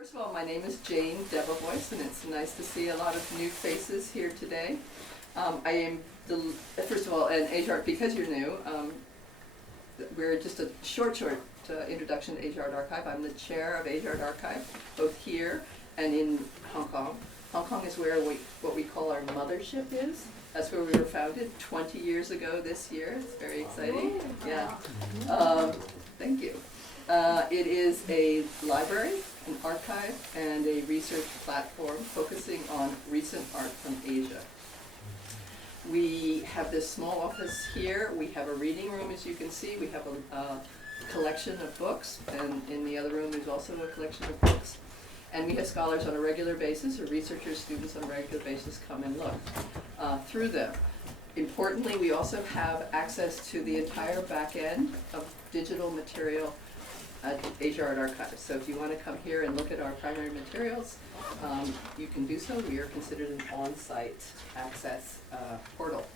First of all, my name is Jane Debevoise, and it's nice to see a lot of new faces here today. I am, first of all, and Age Art, because you're new, we're just a short introduction to Age Art Archive. I'm the chair of Age Art Archive, both here and in Hong Kong. Hong Kong is where what we call our mothership is. That's where we were founded 20 years ago this year. It's very exciting. Yeah. Thank you. It is a library, an archive, and a research platform focusing on recent art from Asia. We have this small office here. We have a reading room, as you can see. We have a collection of books, and in the other room there's also a collection of books. And we have scholars on a regular basis, or researchers, students on a regular basis come and look through them. Importantly, we also have access to the entire back end of digital material at Asia Art Archive. So if you want to come here and look at our primary materials, you can do so. We are considered an on-site access portal.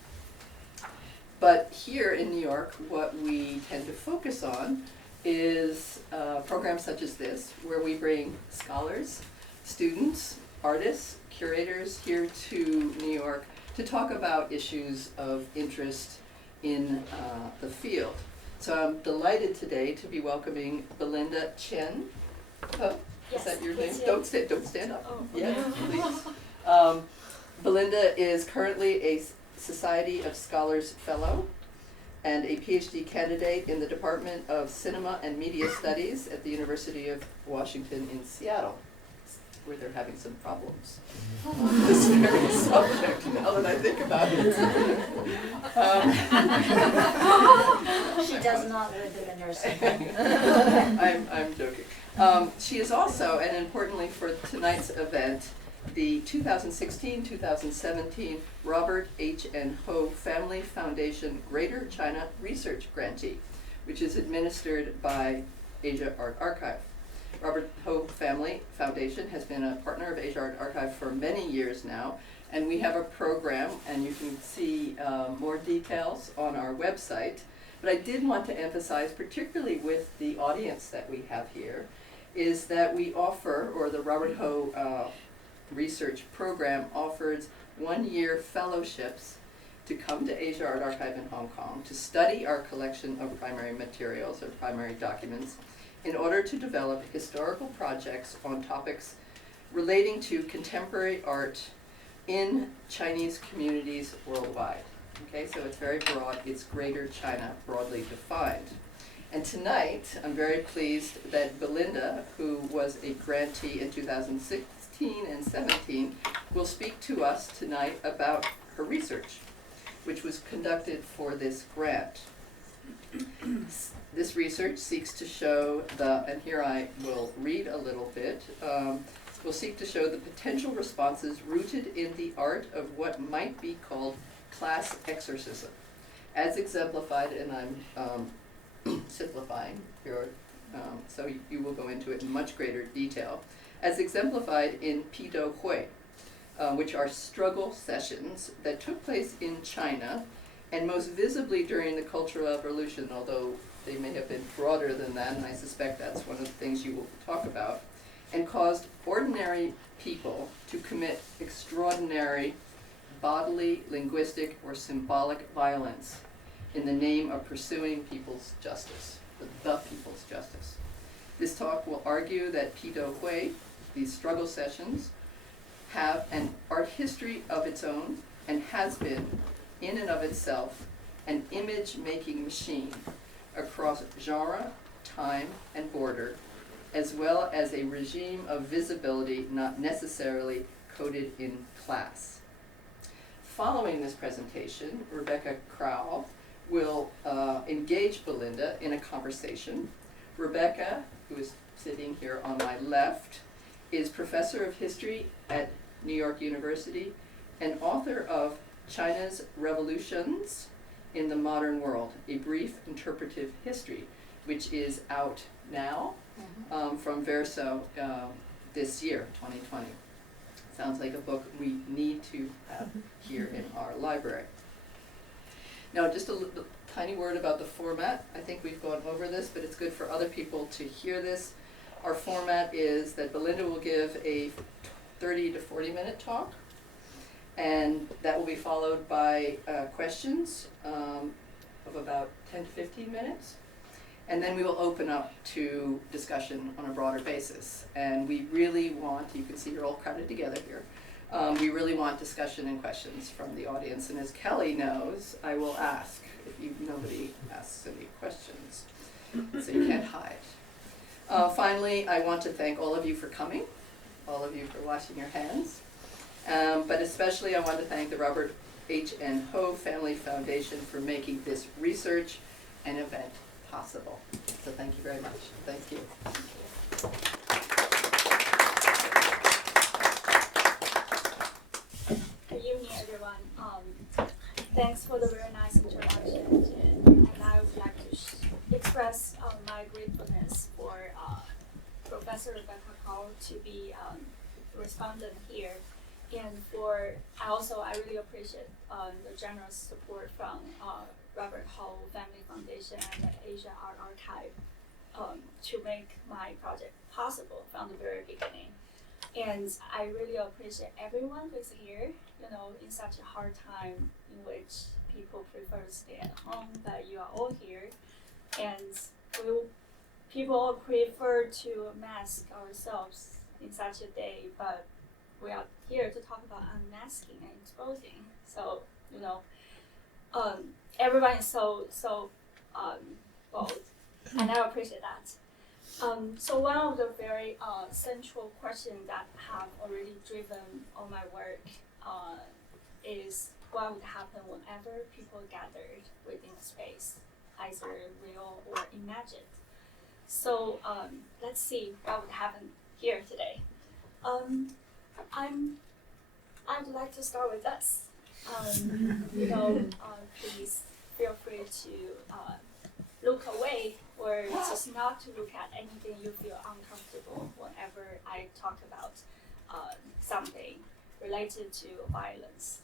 But here in New York, what we tend to focus on is programs such as this, where we bring scholars, students, artists, curators here to New York to talk about issues of interest in the field. So I'm delighted today to be welcoming Belinda Chen. Oh, yes, is that your name? Don't stand up. Oh, yes, please. Belinda is currently a Society of Scholars Fellow and a PhD candidate in the Department of Cinema and Media Studies at the University of Washington in Seattle, where they're having some problems on this very subject, now that I think about it. She does not live in the nursing home. I'm joking. She is also, and importantly for tonight's event, the 2016-2017 Robert H. and Ho Family Foundation Greater China Research Grantee, which is administered by Asia Art Archive. Robert Ho Family Foundation has been a partner of Asia Art Archive for many years now, and we have a program, and you can see more details on our website. But I did want to emphasize, particularly with the audience that we have here, is that we offer, or the Robert Ho Research Program offers 1-year fellowships to come to Asia Art Archive in Hong Kong to study our collection of primary materials or primary documents in order to develop historical projects on topics relating to contemporary art in Chinese communities worldwide. Okay, so it's very broad, it's Greater China broadly defined. And tonight, I'm very pleased that Belinda, who was a grantee in 2016 and 17, will speak to us tonight about her research, which was conducted for this grant. This research seeks to show and here I will read a little bit, will seek to show the potential responses rooted in the art of what might be called class exorcism, as exemplified, and I'm simplifying here, so you will go into it in much greater detail, as exemplified in Pidouhui, which are struggle sessions that took place in China, and most visibly during the Cultural Revolution, although they may have been broader than that, and I suspect that's one of the things you will talk about, and caused ordinary people to commit extraordinary bodily, linguistic, or symbolic violence in the name of pursuing people's justice, the people's justice. This talk will argue that Pidouhui, these struggle sessions, have an art history of its own and has been, in and of itself, an image-making machine across genre, time, and border, as well as a regime of visibility not necessarily coded in class. Following this presentation, Rebecca Karl will engage Belinda in a conversation. Rebecca, who is sitting here on my left, is professor of history at New York University and author of China's Revolutions in the Modern World, a Brief Interpretive History, which is out now from Verso this year, 2020. Sounds like a book we need to have here in our library. Now, just a tiny word about the format. I think we've gone over this, but it's good for other people to hear this. Our format is that Belinda will give a 30 to 40 minute talk, and that will be followed by questions of about 10 to 15 minutes. And then we will open up to discussion on a broader basis. And we really want, you can see you're all crowded together here, we really want discussion and questions from the audience. And as Kelly knows, I will ask if nobody asks any questions, so you can't hide. Finally, I want to thank all of you for coming, all of you for washing your hands, but especially I want to thank the Robert H. N. Ho Family Foundation for making this research and event possible. So thank you very much. Thank you. Good evening, everyone. Thanks for the very nice introduction, and I would like to express my gratefulness for Professor Rebecca Karl to be respondent here, and I really appreciate the generous support from Robert Ho Family Foundation and the Asia Art Archive to make my project possible from the very beginning. And I really appreciate everyone who's here, in such a hard time in which people prefer to stay at home, but you are all here. And people prefer to mask ourselves in such a day, but we are here to talk about unmasking and exposing. So, everyone is so bold, and I appreciate that. So one of the very central questions that have already driven all my work is what would happen whenever people gathered within a space, either real or imagined. So let's see what would happen here today. I'd like to start with this. Please feel free to look away or just not to look at anything you feel uncomfortable whenever I talk about something related to violence.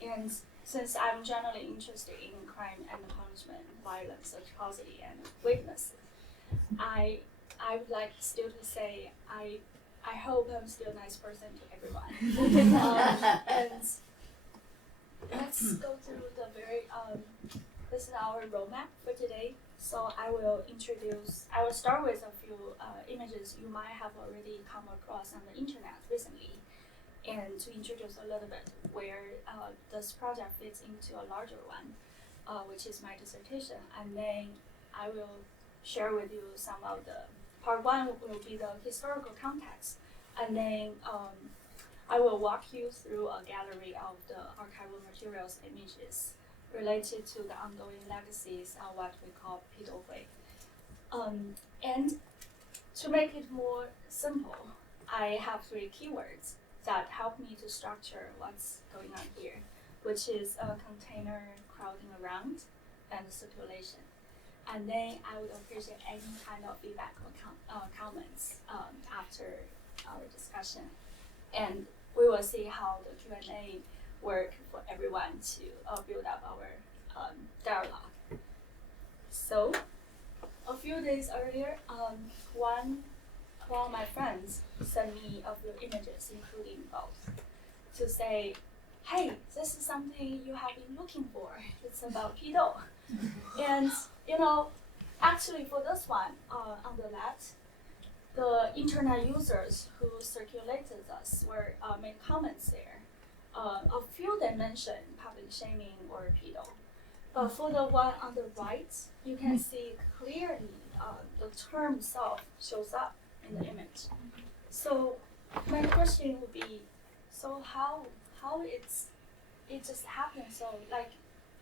And since I'm generally interested in crime and punishment, violence, atrocity, and witnesses, I would like still to say I hope I'm still a nice person to everyone. And let's go through the very this is our roadmap for today. So I will start with a few images you might have already come across on the internet recently, and to introduce a little bit where this project fits into a larger one, which is my dissertation. And then I will share with you some of the, part one will be the historical context, and then I will walk you through a gallery of the archival materials images related to the ongoing legacies of what we call Pidouhui. And to make it more simple, I have three keywords that help me to structure what's going on here, which is a container crowding around and circulation. And then I would appreciate any kind of feedback or comments after our discussion. And we will see how the Q&A work for everyone to build up our dialogue. So, a few days earlier, one of my friends sent me a few images, including both, to say, hey, this is something you have been looking for. It's about Pidou. And, actually for this one, on the left, the internet users who circulated us were made comments there. A few they mentioned public shaming or pedo. But for the one on the right, you can see clearly the term itself shows up in the image. So my question would be, so how it just happened? So like,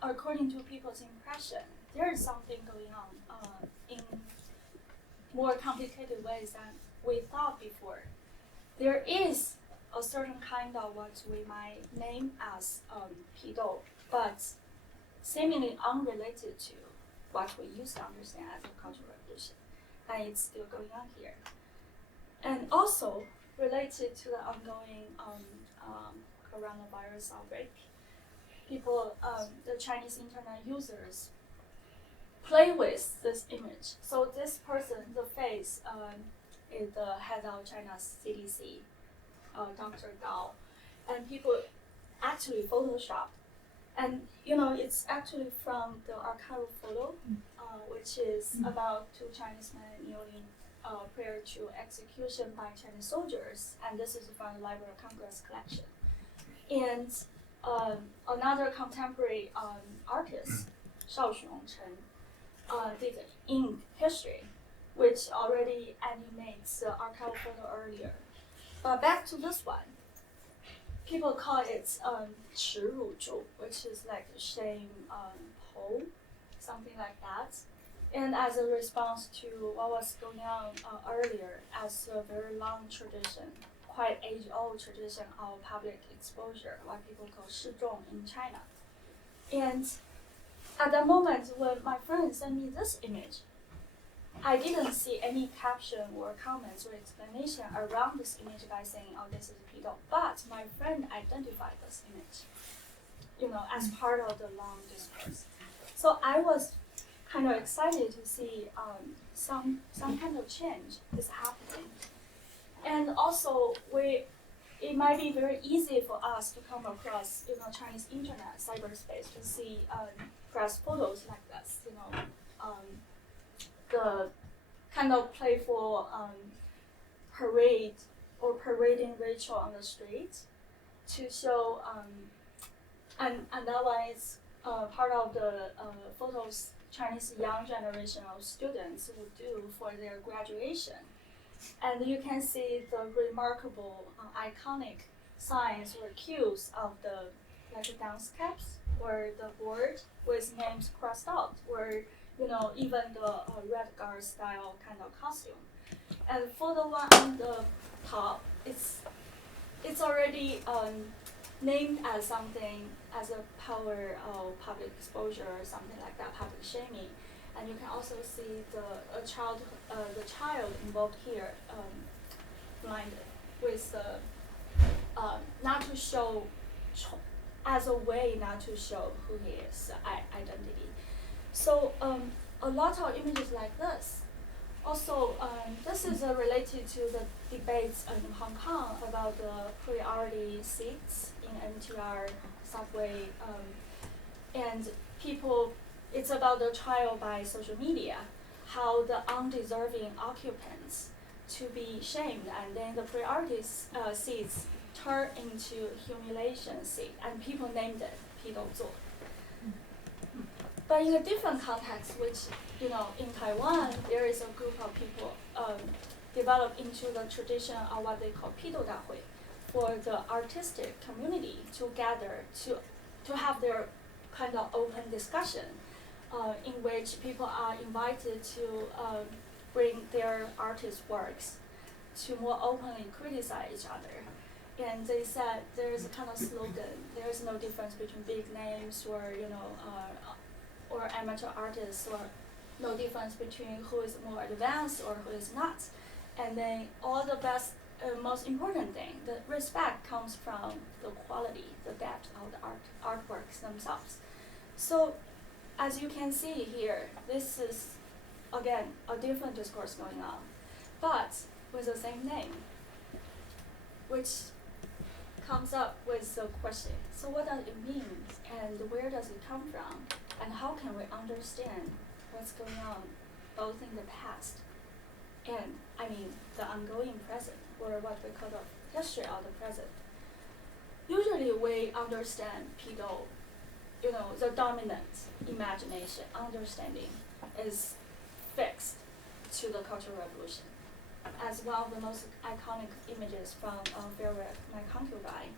according to people's impression, there is something going on in more complicated ways than we thought before. There is a certain kind of what we might name as Pidou, but seemingly unrelated to what we used to understand as a cultural revolution, and it's still going on here. And also related to the ongoing coronavirus outbreak, people, the Chinese internet users, play with this image. So this person, the face, is the head of China's CDC, Dr. Gao, and people actually photoshopped. And it's actually from the archival photo, which is about two Chinese men kneeling prior to execution by Chinese soldiers, and this is from the Library of Congress collection. And another contemporary artist, Shao Chen, did ink history, which already animates the archival photo earlier. But back to this one. People call it 耻辱柱, which is like a shame pole, something like that. And as a response to what was going on earlier, as a very long tradition, quite age-old tradition of public exposure, what people call 示众 in China. And at that moment, when my friend sent me this image, I didn't see any caption or comments or explanation around this image by saying, oh, this is pedo. But my friend identified this image, as part of the long discourse. So I was kind of excited to see some kind of change is happening. And also, it might be very easy for us to come across, Chinese internet, cyberspace, to see press photos like this, the kind of playful parade or parading ritual on the street to show, and that one is part of the photos Chinese young generation of students would do for their graduation. And you can see the remarkable iconic signs or cues of the dance caps or the board with names crossed out, or even the Red Guard style kind of costume. And for the one on the top, it's already named as something, as a power of public exposure or something like that, public shaming. And you can also see the child involved here, blinded, with not to show, as a way not to show who he is, identity. So a lot of images like this. Also, this is related to the debates in Hong Kong about the priority seats in MTR subway, and people. It's about the trial by social media, how the undeserving occupants to be shamed, and then the priority seats turn into humiliation seat, and people named it 批斗座. But in a different context, which, in Taiwan, there is a group of people developed into the tradition of what they call 批斗大会, for the artistic community to gather, to have their kind of open discussion, in which people are invited to bring their artist works to more openly criticize each other. And they said there is a kind of slogan, there is no difference between big names or or amateur artists, or no difference between who is more advanced or who is not. And then all the best, most important thing, the respect comes from the quality, the depth of the artworks themselves. So as you can see here, this is, again, a different discourse going on, but with the same name, which comes up with the question, so what does it mean, and where does it come from, and how can we understand what's going on both in the past and, the ongoing present, or what we call the history of the present. Usually we understand pedo, the dominant imagination, understanding is fixed to the Cultural Revolution. As one of the most iconic images from My Concubine,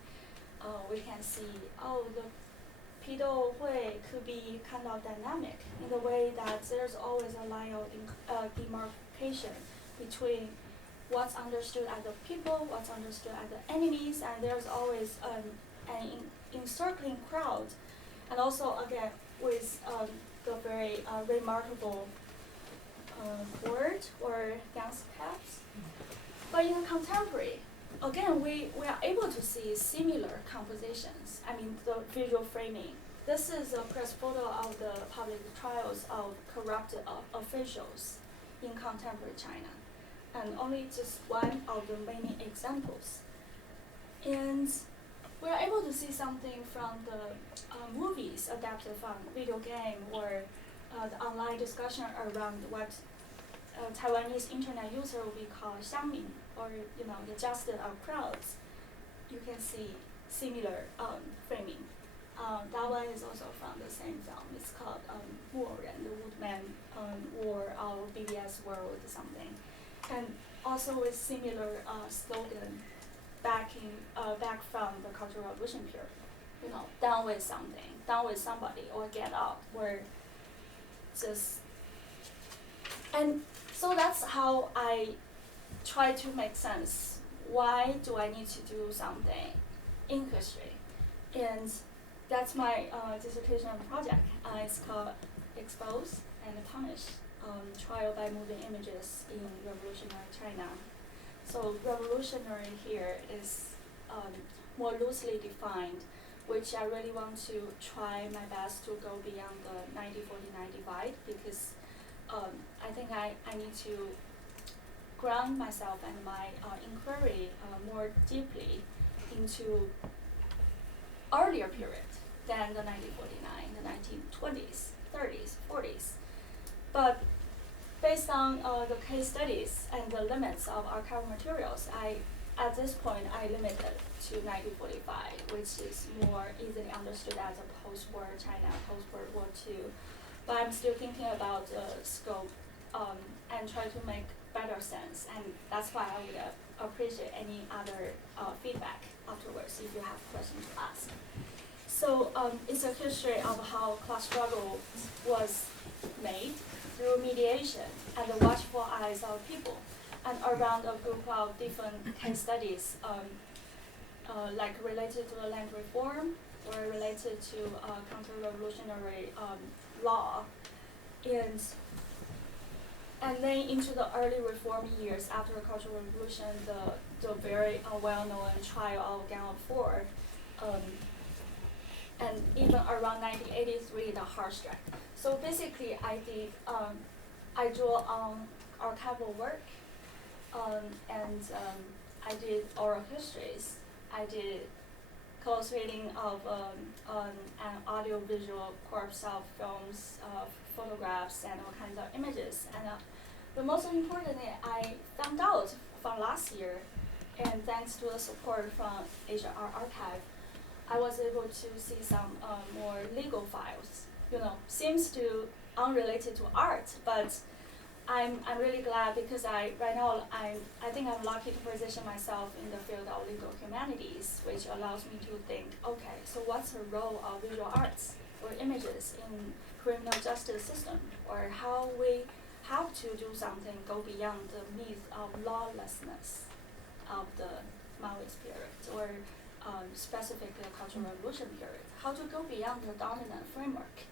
we can see, the Pidouhui could be kind of dynamic in the way that there's always a line of demarcation between what's understood as the people, what's understood as the enemies, and there's always an encircling crowd. And also, again, with the very remarkable board or dance caps. But in the contemporary, again, we are able to see similar compositions. The visual framing. This is a press photo of the public trials of corrupted officials in contemporary China. and only just one of the many examples. And we're able to see something from the movies adapted from video game or the online discussion around what Taiwanese internet user will be called xiangmin, or the adjusted crowds. You can see similar framing. That one is also from the same film. It's called Moren, the Woodman, or BBS World something, and also with similar slogan back from the Cultural Revolution period. Down with something, down with somebody, or get up, or just. And so that's how I try to make sense. Why do I need to do something in history? And that's my dissertation project. It's called Expose and Punish, Trial by Moving Images in Revolutionary China. So revolutionary here is more loosely defined, which I really want to try my best to go beyond the 1949 divide, because I think I need to ground myself and my inquiry more deeply into earlier period than the 1949, the 1920s, 30s, 40s. But based on the case studies and the limits of archival materials, at this point I limited to 1945, which is more easily understood as a post-war China, post-World War II. But I'm still thinking about the scope and try to make better sense, and that's why I would appreciate any other feedback afterwards if you have questions to ask. So it's a history of how class struggle was made through mediation and the watchful eyes of people, and around a group of different case studies, like related to the land reform or related to counter-revolutionary law, and then into the early reform years after the Cultural Revolution, the very well-known trial of Gang of Four, and even around 1983, the hard strike. So basically, I draw on archival work, and I did oral histories. I did close reading of an audio-visual corpus of films, photographs, and all kinds of images. And but most importantly, I found out from last year, and thanks to the support from Asia Art Archive, I was able to see some more legal files. Seems to unrelated to art, but I'm really glad, because right now I think I'm lucky to position myself in the field of legal humanities, which allows me to think, okay, so what's the role of visual arts or images in criminal justice system, or how we have to do something, go beyond the myth of lawlessness of the Maoist period, or specifically the Cultural Revolution period, how to go beyond the dominant framework.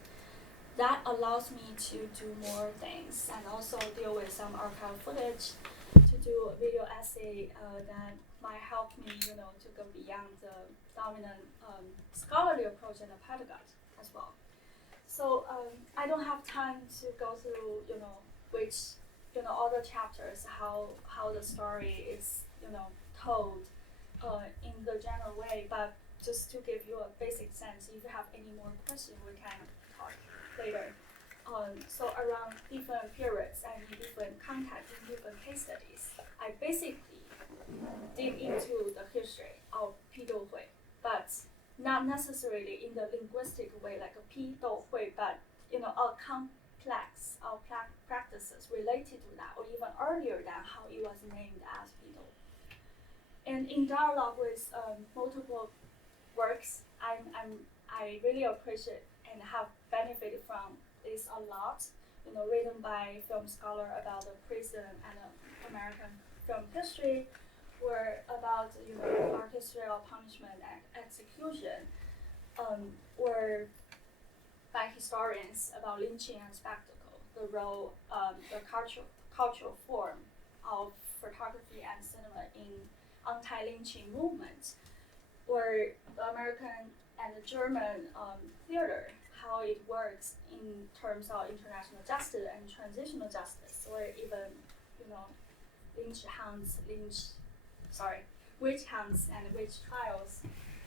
That allows me to do more things, and also deal with some archival footage, to do a video essay that might help me, to go beyond the dominant scholarly approach and the pedagogy as well. So I don't have time to go through, which, all the chapters, how the story is, told in the general way, but just to give you a basic sense, if you have any more questions, we can talk later. So around different periods and in different contexts, in different case studies, I basically dig into the history of Pidouhui, but not necessarily in the linguistic way like a Pidouhui, but a complex of practices related to that, or even earlier than how it was named as Pidou. And in dialogue with multiple works, I really appreciate and have benefited from this a lot. Written by film scholar about the prison and American film history, or about art history of punishment and execution, or by historians about lynching and spectacle, the role, the cultural form of photography and cinema in anti-lynching movement, or the American and the German theater, how it works in terms of international justice and transitional justice, or even, witch hunts and witch trials,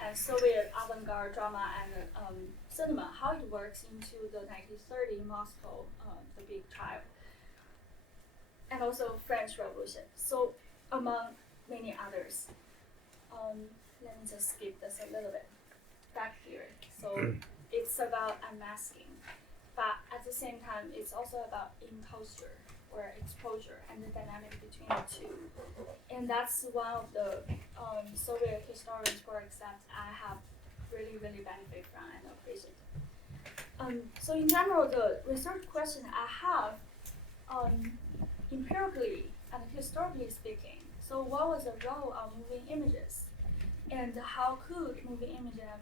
and Soviet avant-garde drama and cinema, how it works into the 1930 Moscow, the big trial, and also French Revolution. So among many others. Let me just skip this a little bit. Back here. So it's about unmasking, but at the same time, it's also about imposture or exposure and the dynamic between the two. And that's one of the Soviet historians' works that I have really, really benefit from and appreciate. So in general, the research question I have, empirically and historically speaking, so what was the role of moving images? And how could moving image and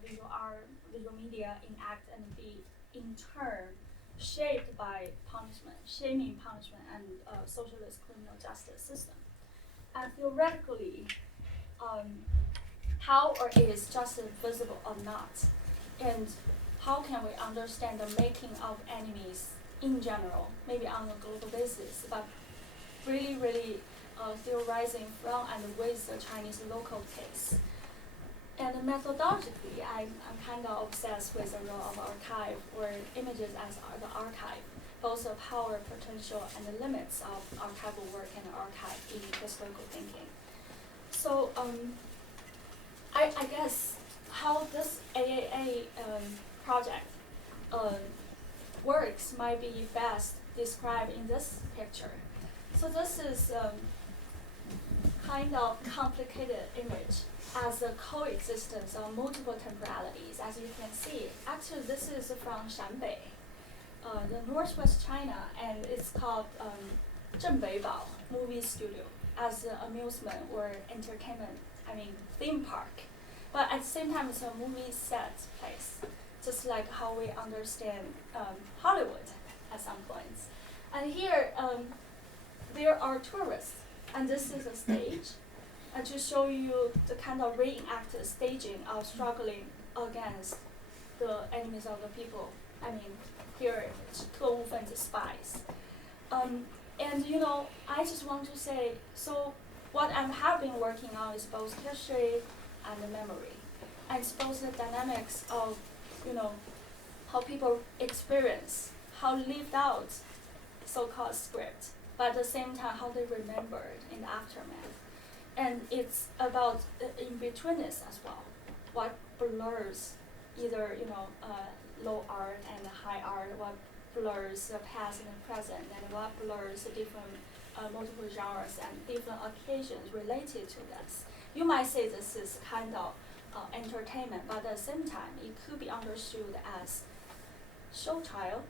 visual media enact and be in turn shaped by punishment, shaming punishment, and socialist criminal justice system? And theoretically, how or is justice visible or not? And how can we understand the making of enemies in general, maybe on a global basis, but really, really theorizing from and with the Chinese local case? And methodologically, I'm kind of obsessed with the role of archive or images as the archive, both the power, potential, and the limits of archival work and archive in historical thinking. So I guess how this AAA project works might be best described in this picture. So this is kind of complicated image as a coexistence of multiple temporalities. As you can see, actually this is from Shanbei, the northwest China, and it's called Zhenbeibao Movie Studio as an amusement or entertainment, theme park. But at the same time, it's a movie set place, just like how we understand Hollywood at some points. And here, there are tourists, and this is a stage. And to show you the kind of reenacted staging of struggling against the enemies of the people. Here, 特务分子 spies. And I just want to say, so what I have been working on is both history and the memory. And it's both the dynamics of, how people experience, how lived out so-called script, but at the same time, how they remembered in the aftermath. And it's about the in-betweenness as well. What blurs either, low art and high art, what blurs the past and the present, and what blurs the different multiple genres and different occasions related to this. You might say this is kind of entertainment, but at the same time, it could be understood as show trial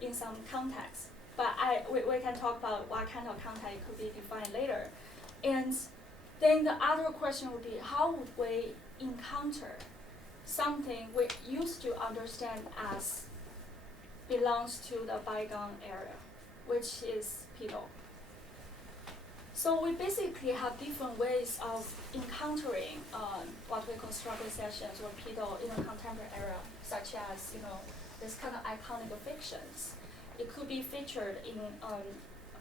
in some context. But we can talk about what kind of context it could be defined later. And then the other question would be, how would we encounter something we used to understand as belongs to the bygone era, which is Pidouhui. So we basically have different ways of encountering what we call struggle sessions or Pidouhui in a contemporary era, such as this kind of iconic fictions. It could be featured in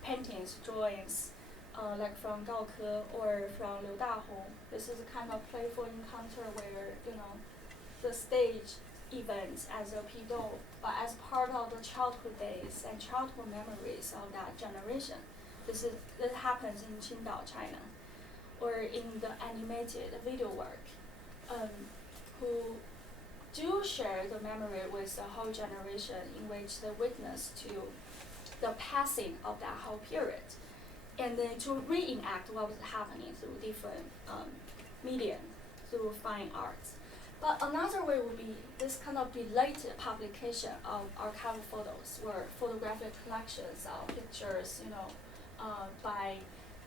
paintings, drawings, like from Gao Ke or from Liu Dahong. This is a kind of playful encounter where the stage events as a Pidouhui, but as part of the childhood days and childhood memories of that generation. This happens in Qingdao, China, or in the animated video work, who do share the memory with the whole generation in which they witness to the passing of that whole period, and then to reenact what was happening through different medium, through fine arts. But another way would be this kind of belated publication of archival photos or photographic collections of pictures, by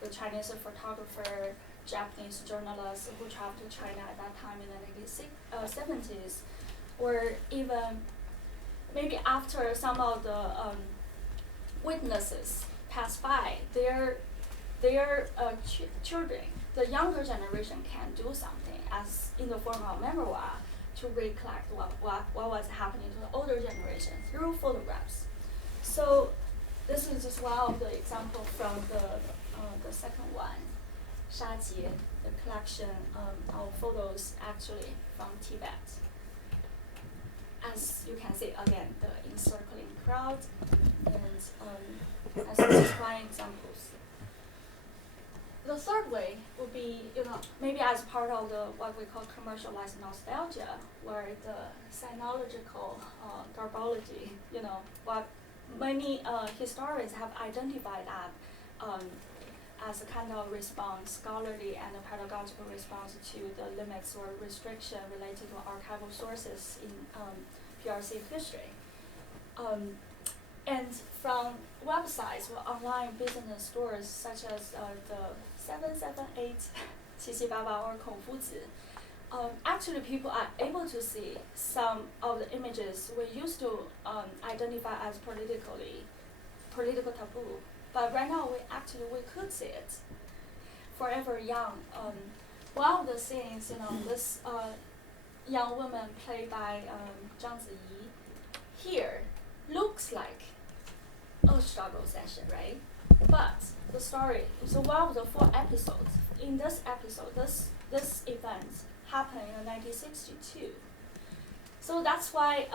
the Chinese photographer, Japanese journalists who traveled to China at that time in the 1970s, or even maybe after some of the witnesses pass by, their children, the younger generation can do something as in the form of memoir to recollect what was happening to the older generation through photographs. So this is just one of the examples from the second one, 沙杰, the collection of photos actually from Tibet. As you can see again, the encircling crowd, and as just one examples. The third way would be, maybe as part of the what we call commercialized nostalgia, where the sinological garbology, what many historians have identified that as a kind of response, scholarly and a pedagogical response to the limits or restriction related to archival sources in PRC history. And from websites or online business stores such as the 778, 778 or Konfuzi, actually people are able to see some of the images we used to identify as political taboo. But right now we could see it. Forever Young, one of the scenes, this young woman played by Zhang Ziyi here looks like a struggle session, right? But the story, so one of the 4 episodes, in this episode, this event happened in 1962. So that's why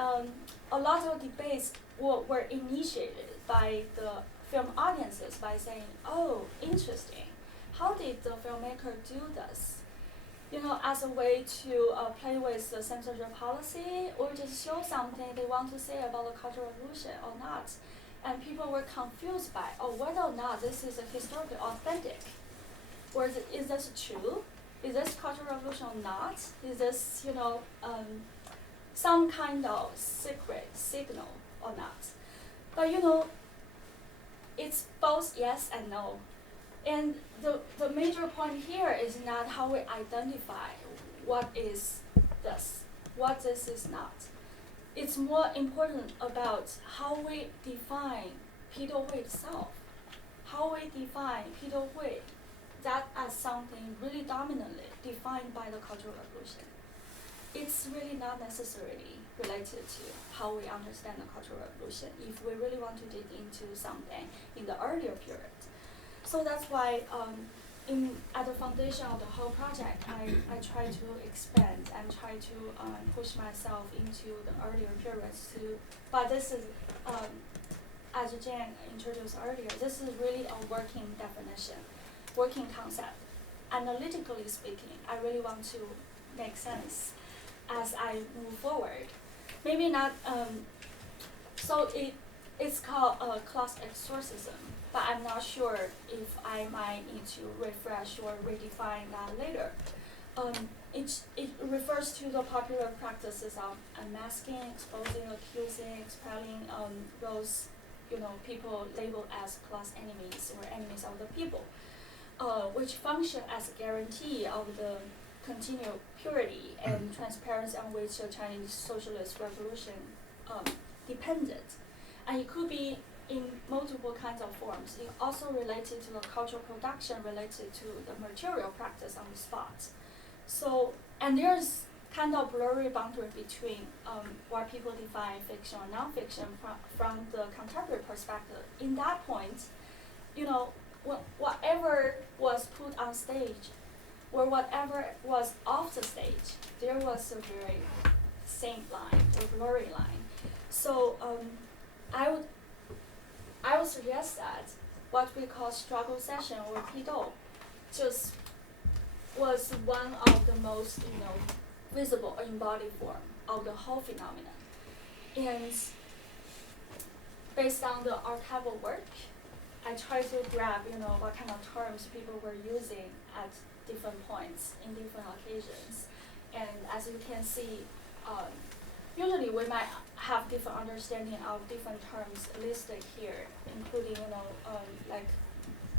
a lot of debates were initiated by the film audiences by saying, oh, interesting, how did the filmmaker do this? As a way to play with the censorship policy, or just show something they want to say about the Cultural Revolution or not. And people were confused by, whether or not this is historically authentic. Or is this true? Is this Cultural Revolution or not? Is this, some kind of secret signal or not? But it's both yes and no. And the major point here is not how we identify what is this, what this is not. It's more important about how we define Pidouhui itself, how we define Pidouhui that as something really dominantly defined by the Cultural Revolution. It's really not necessarily related to how we understand the Cultural Revolution if we really want to dig into something in the earlier period. So that's why at the foundation of the whole project, I try to expand and try to push myself into the earlier periods but this is, as Jen introduced earlier, this is really a working definition, working concept. Analytically speaking, I really want to make sense as I move forward. Maybe not, so it's called class exorcism, but I'm not sure if I might need to refresh or redefine that later. It refers to the popular practices of unmasking, exposing, accusing, expelling those people labeled as class enemies or enemies of the people, which function as a guarantee of the continued purity and transparency on which the Chinese socialist revolution depended. And it could be in multiple kinds of forms. It also related to the cultural production related to the material practice on the spot. So, and there's kind of blurry boundary between what people define fiction or nonfiction from the contemporary perspective. In that point, whatever was put on stage or whatever was off the stage, there was a very thin line or blurry line. So I would suggest that what we call struggle session or Pidou just was one of the most visible embodied form of the whole phenomenon. And based on the archival work, I try to grab what kind of terms people were using at different points in different occasions. And as you can see, usually we might have different understanding of different terms listed here, including like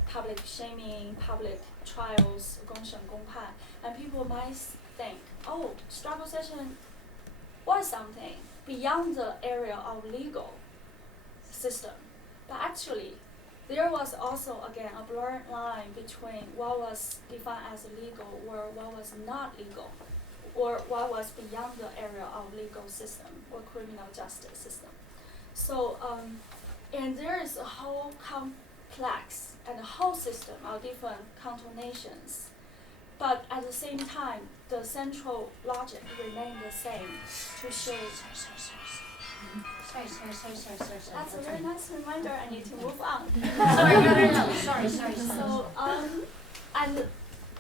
public shaming, public trials, 公审公判, and people might think, oh, struggle session was something beyond the area of legal system. But actually, there was also, again, a blurred line between what was defined as legal or what was not legal, or what was beyond the area of legal system or criminal justice system. So And there is a whole complex and a whole system of different contonations. But at the same time, the central logic remains the same to show. Sorry. That's a very nice reminder. I need to move on. Sorry. So, and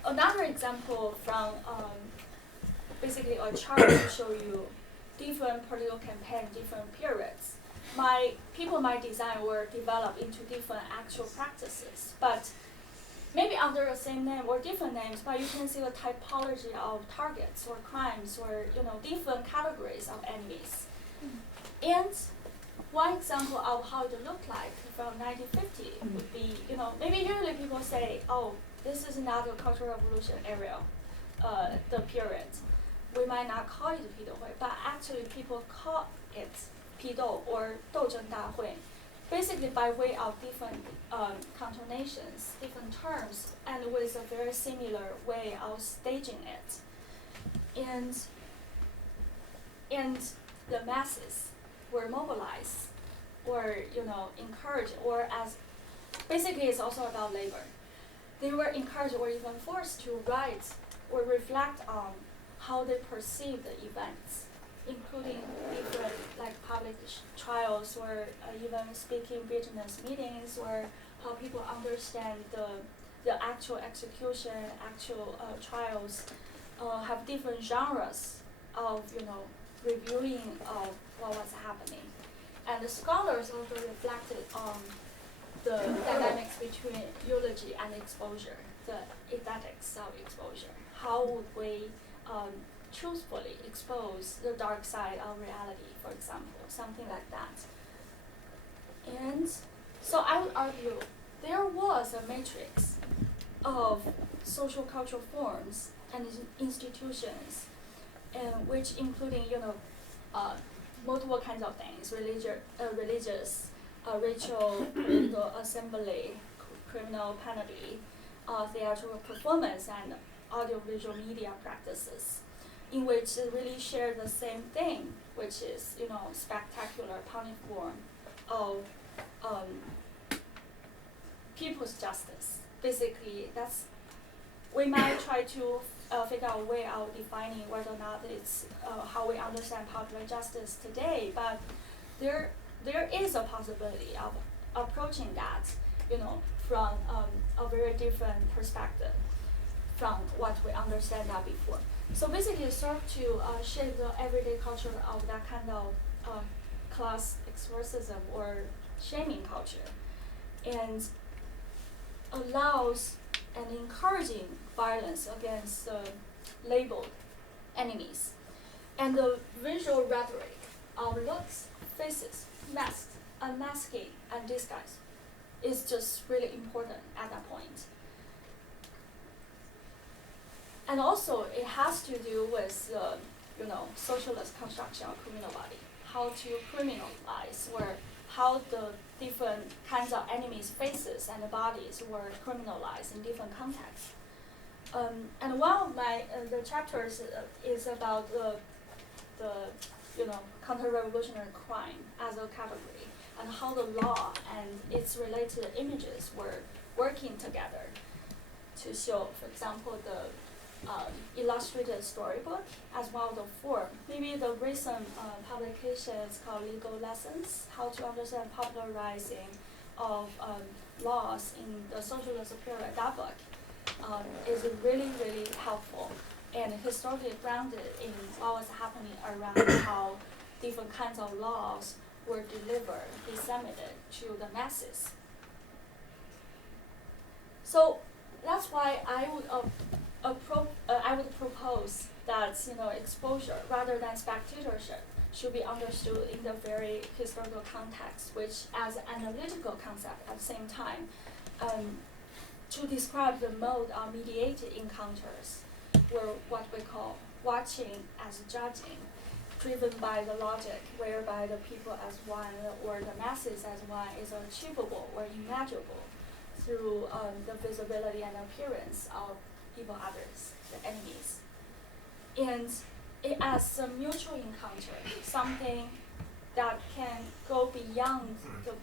another example from basically a chart to show you different political campaign, different periods. My design were developed into different actual practices, but maybe under the same name or different names, but you can see the typology of targets or crimes or different categories of enemies. And one example of how it looked like from 1950 would be, maybe usually people say, oh, this is not a Cultural Revolution era, the period. We might not call it Pidouhui, but actually people call it Pidou or 斗争大会, basically by way of different contonations, different terms, and with a very similar way of staging it. And the masses were mobilized or encouraged, or as basically it's also about labor. They were encouraged or even forced to write or reflect on how they perceive the events, including different public trials or even speaking business meetings, or how people understand the actual execution, actual trials, have different genres of reviewing of what was happening. And the scholars also reflected on the dynamics between eulogy and exposure, the aesthetics of exposure. How would we truthfully expose the dark side of reality, for example, something like that. And so I would argue there was a matrix of social cultural forms and institutions, which including multiple kinds of things: religious, ritual, political assembly, criminal penalty, theatrical performance, and audiovisual media practices, in which they really share the same thing, which is spectacular form of people's justice. Basically, we might try to figure out a way of defining whether or not it's how we understand popular justice today, but there is a possibility of approaching that, from a very different perspective from what we understand that before. So basically, it serves to shape the everyday culture of that kind of class exorcism or shaming culture, and allows and encouraging violence against labeled enemies. And the visual rhetoric of looks, faces, masks, unmasking, and disguise is just really important at that point. And also, it has to do with socialist construction of criminal body, how to criminalize, or how the different kinds of enemies' faces and the bodies were criminalized in different contexts. And one of my the chapters is about the counter-revolutionary crime as a category, and how the law and its related images were working together to show, for example, the illustrated storybook as well as the form. Maybe the recent publications called Legal Lessons, How to Understand Popularizing of Laws in the Socialist Period. That book is really, really helpful and historically grounded in what was happening around how different kinds of laws were delivered, disseminated to the masses. So that's why I would propose that exposure rather than spectatorship should be understood in the very historical context, which as an analytical concept at the same time, to describe the mode of mediated encounters, were what we call watching as judging, driven by the logic whereby the people as one or the masses as one is achievable or imaginable through the visibility and appearance of evil others, the enemies. And it as a mutual encounter, something that can go beyond the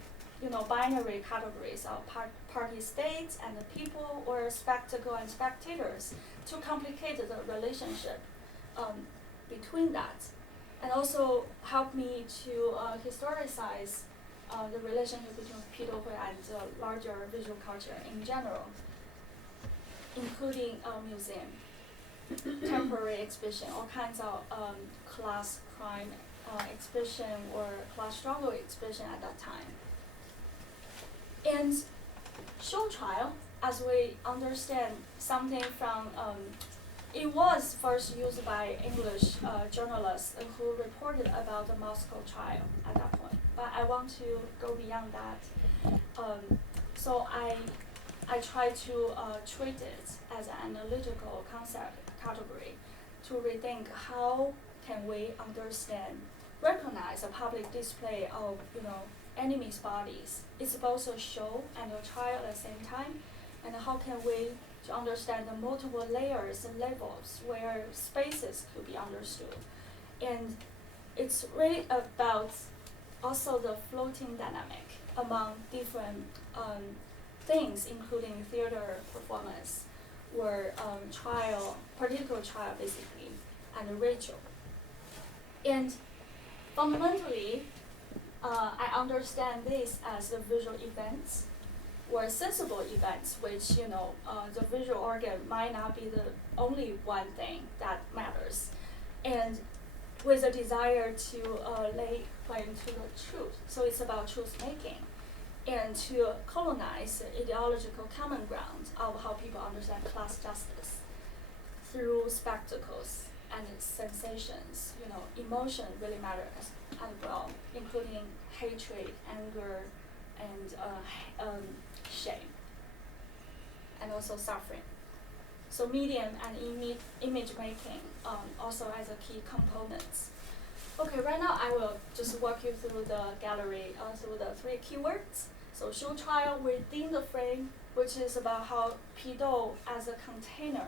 binary categories of party states and the people, or spectacle and spectators, to complicate the relationship between that, and also help me to historicize the relationship between Pidouhui and larger visual culture in general, including museum, temporary exhibition, all kinds of class crime exhibition or class struggle exhibition at that time. And show trial, as we understand something from, it was first used by English journalists who reported about the Moscow trial at that point. But I want to go beyond that. So I try to treat it as an analytical concept category to rethink how can we understand, recognize a public display of enemies' bodies. It's both a show and a trial at the same time, and how can we to understand the multiple layers and levels where spaces could be understood. And it's really about also the floating dynamic among different things, including theater performance or trial, political trial basically, and ritual. And fundamentally, I understand this as the visual events or sensible events, which the visual organ might not be the only one thing that matters, and with a desire to lay claim to the truth. So it's about truth making, and to colonize the ideological common ground of how people understand class justice through spectacles and sensations. Emotion really matters as well, including hatred, anger, and shame, and also suffering. So medium and image making also as a key components. Okay, right now I will just walk you through the gallery, through the 3 keywords. So show trial within the frame, which is about how Pidouhui as a container,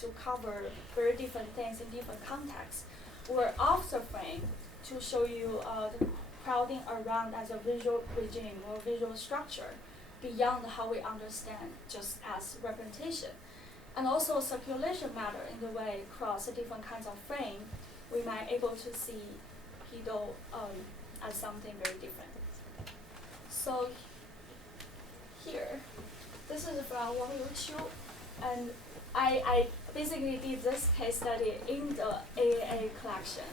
to cover very different things in different contexts, or off the frame to show you the crowding around as a visual regime or visual structure beyond how we understand just as representation. And also circulation matter in the way across the different kinds of frame, we might able to see Pidouhui as something very different. So here, this is from Wang Q, and I basically did this case study in the AAA collection.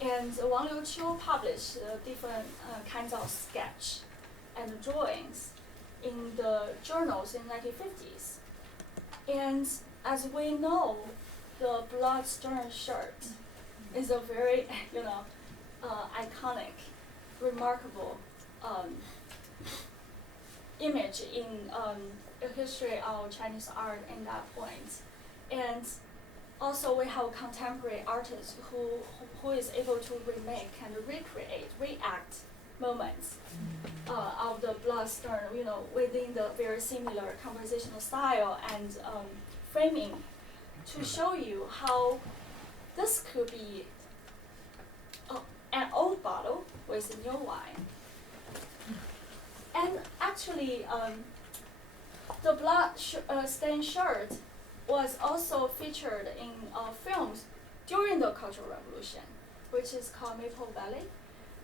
And Wang Q published different kinds of sketch and drawings in the journals in 1950s. And as we know, the blood-stained shirt is a very, iconic, remarkable image in the history of Chinese art in that point. And also we have contemporary artists who is able to remake and recreate, react moments of the blood-stained, within the very similar compositional style and framing, to show you how this could be an old bottle with new wine. And actually, the blood-stained shirt was also featured in films during the Cultural Revolution, which is called Maple Valley.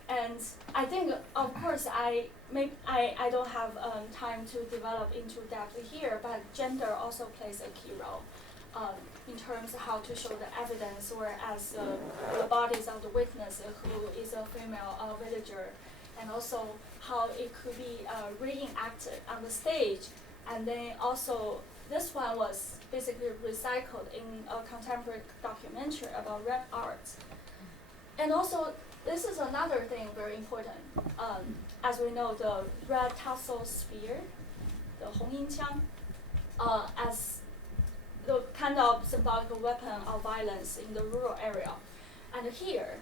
And I think, of course, I don't have time to develop into depth here, but gender also plays a key role in terms of how to show the evidence, or as the bodies of the witness who is a female villager, and also how it could be reenacted on the stage. And then also, this one was basically recycled in a contemporary documentary about red art. And also, this is another thing very important. As we know, the red tassel spear, the Hongyinqiang, as the kind of symbolic weapon of violence in the rural area. And here,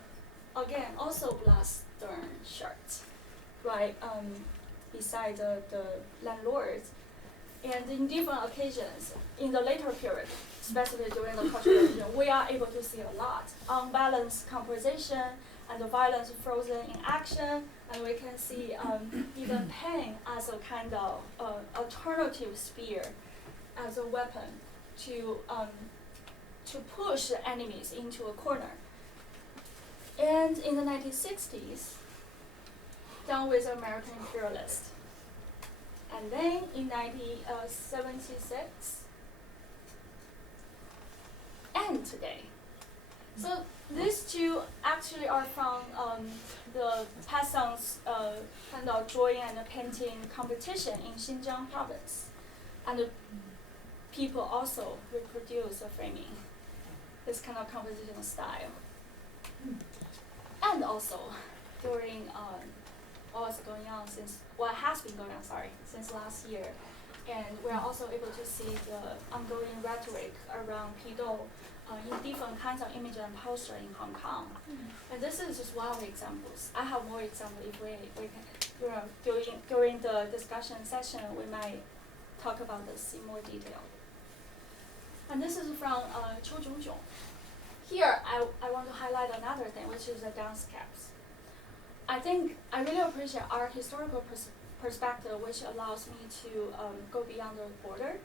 again, also blood-stained shirt, right, beside the landlords. And in different occasions, in the later period, especially during the Cultural Revolution, we are able to see a lot unbalanced composition and the violence frozen in action, and we can see even pain as a kind of alternative spear, as a weapon to push the enemies into a corner. And in the 1960s, done with American imperialists. And then in 1976, and today. So these two actually are from the Passon's kind of drawing and painting competition in Xinjiang province. And the people also reproduce the framing, this kind of composition style. And also during what has been going on, since last year. And we're also able to see the ongoing rhetoric around Pidouhui in different kinds of images and posters in Hong Kong. And this is just one of the examples. I have more examples if we can, during the discussion session, we might talk about this in more detail. And this is from Chu Zhongzhong. Here, I want to highlight another thing, which is the dance caps. I think I really appreciate our historical perspective, which allows me to go beyond the border,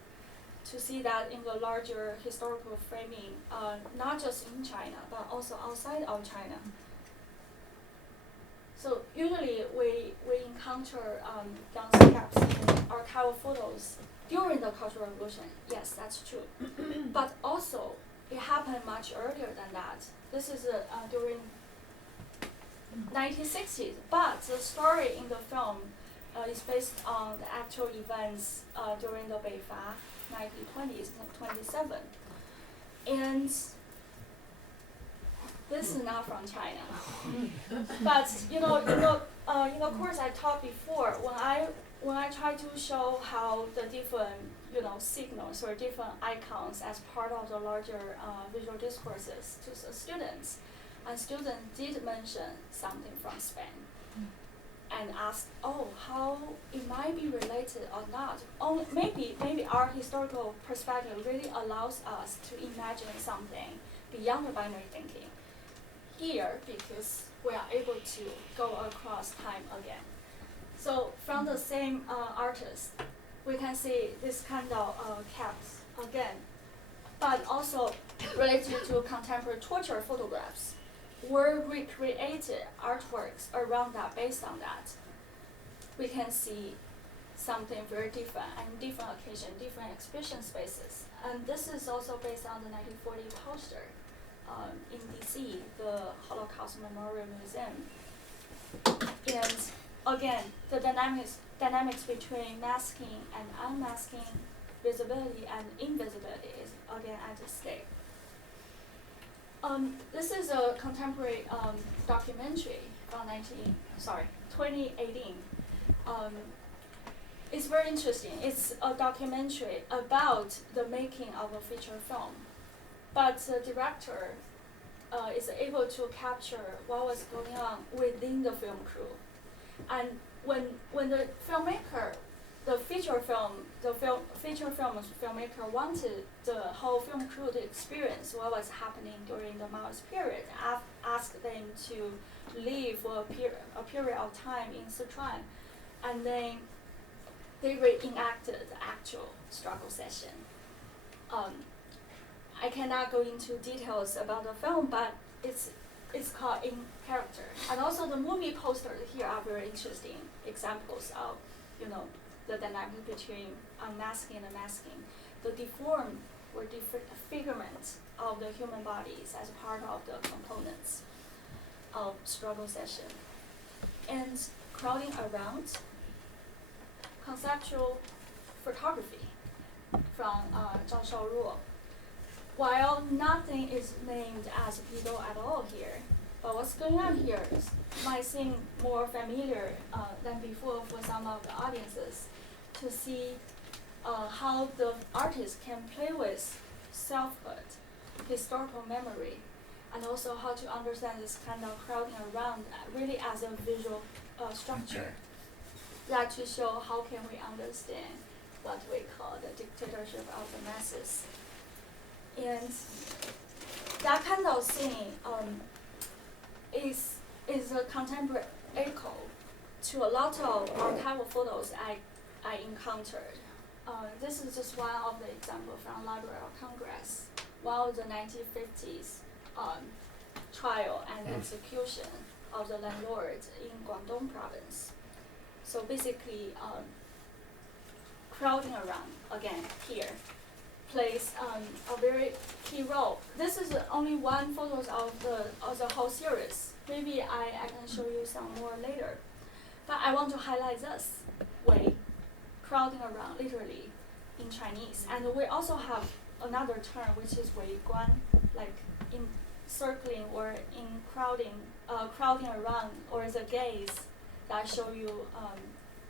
to see that in the larger historical framing, not just in China, but also outside of China. So usually we encounter dance caps in archival photos during the Cultural Revolution. Yes, that's true. But also, it happened much earlier than that. This is during 1960s, but the story in the film is based on the actual events during the Beifa 1920s, 27. And this is not from China. But in the course I taught before, when I try to show how the different signals or different icons as part of the larger visual discourses to the students, and students did mention something from Spain, and asked, how it might be related or not. Maybe our historical perspective really allows us to imagine something beyond the binary thinking. Here, because we are able to go across time again. So from the same artist, we can see this kind of caps again, but also related to contemporary torture photographs. Were recreated artworks around that based on that. We can see something very different and different occasion, different exhibition spaces. And this is also based on the 1940 poster in DC, the Holocaust Memorial Museum. And again, the dynamics between masking and unmasking, visibility and invisibility is again at stake. This is a contemporary documentary from 2018. It's very interesting. It's a documentary about the making of a feature film, but the director is able to capture what was going on within the film crew. And when the filmmaker, the feature film filmmaker wanted the whole film crew to experience what was happening during the Maoist period, asked them to live for a period of time in Sichuan, and then they reenacted the actual struggle session. I cannot go into details about the film, but it's called In Character. And also the movie posters here are very interesting examples of, the dynamic between unmasking and masking, the deformed or disfigurement of the human bodies as part of the components of struggle session. And crowding around conceptual photography from Zhao Shaoruo. While nothing is named as Pidouhui at all here, but what's going on here might seem more familiar than before for some of the audiences, to see how the artist can play with selfhood, historical memory, and also how to understand this kind of crowding around really as a visual structure. That to show how can we understand what we call the dictatorship of the masses. And that kind of thing is is a contemporary echo to a lot of archival photos I encountered. This is just one of the examples from Library of Congress, one of the 1950s trial and execution of the landlord in Guangdong province. So basically, crowding around, again, here, plays a very key role. This is only one photo of the whole series. Maybe I can show you some more later. But I want to highlight this way, crowding around, literally, in Chinese. And we also have another term, which is 围观, like in circling or in crowding around, or the gaze that show you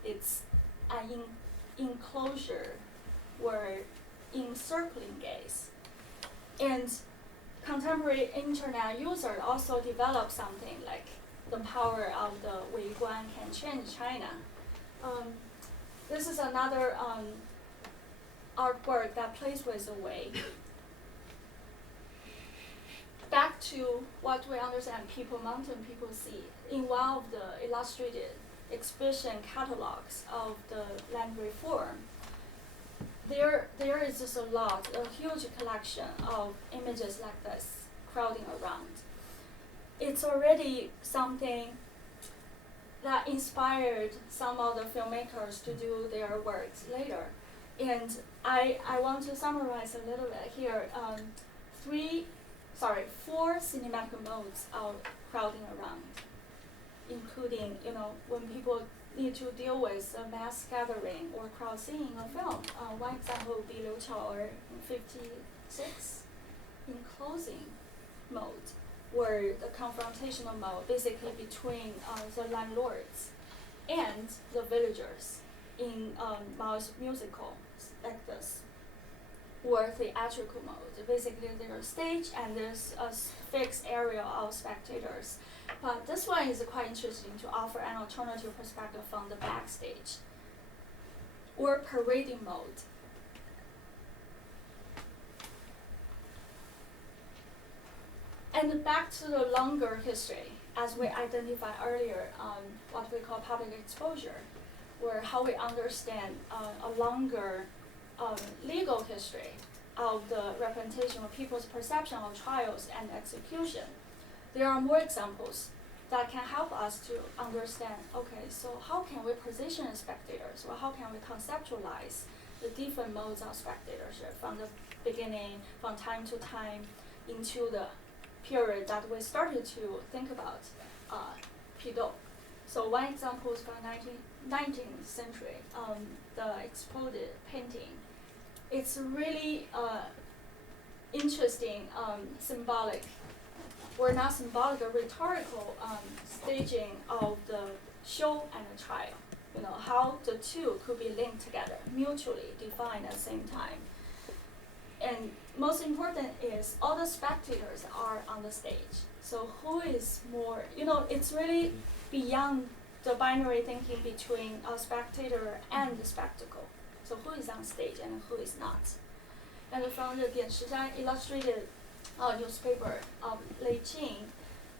it's an enclosure or encircling gaze. And contemporary internet users also develop something like the power of the 围观 can change China. This is another artwork that plays with the way. Back to what we understand people mountain, people see. In one of the illustrated exhibition catalogs of the land reform, there is just a huge collection of images like this crowding around. It's already something that inspired some of the filmmakers to do their works later. And I want to summarize a little bit here. 4 cinematic modes of crowding around, including, when people need to deal with a mass gathering or crowd scene in a film. One example would be Liu Qiao'er in 56, enclosing mode, where the confrontational mode basically between the landlords and the villagers in Mao's musical like this, or theatrical mode. Basically, there's a stage and there's a fixed area of spectators. But this one is quite interesting to offer an alternative perspective from the backstage, or parading mode. And back to the longer history, as we identified earlier, what we call public exposure, or how we understand a longer legal history of the representation of people's perception of trials and execution. There are more examples that can help us to understand, okay, so how can we position spectators, or how can we conceptualize the different modes of spectatorship from the beginning, from time to time, into the period that we started to think about Pidouhui. So one example is from 19th century, the exploded painting. It's really interesting symbolic, or not symbolic, a rhetorical staging of the show and the trial. How the two could be linked together, mutually defined at the same time. And most important is all the spectators are on the stage. So who is more, it's really beyond the binary thinking between a spectator and the spectacle. So who is on stage and who is not. And from the Dian Shizhan illustrated newspaper of Lei Jing,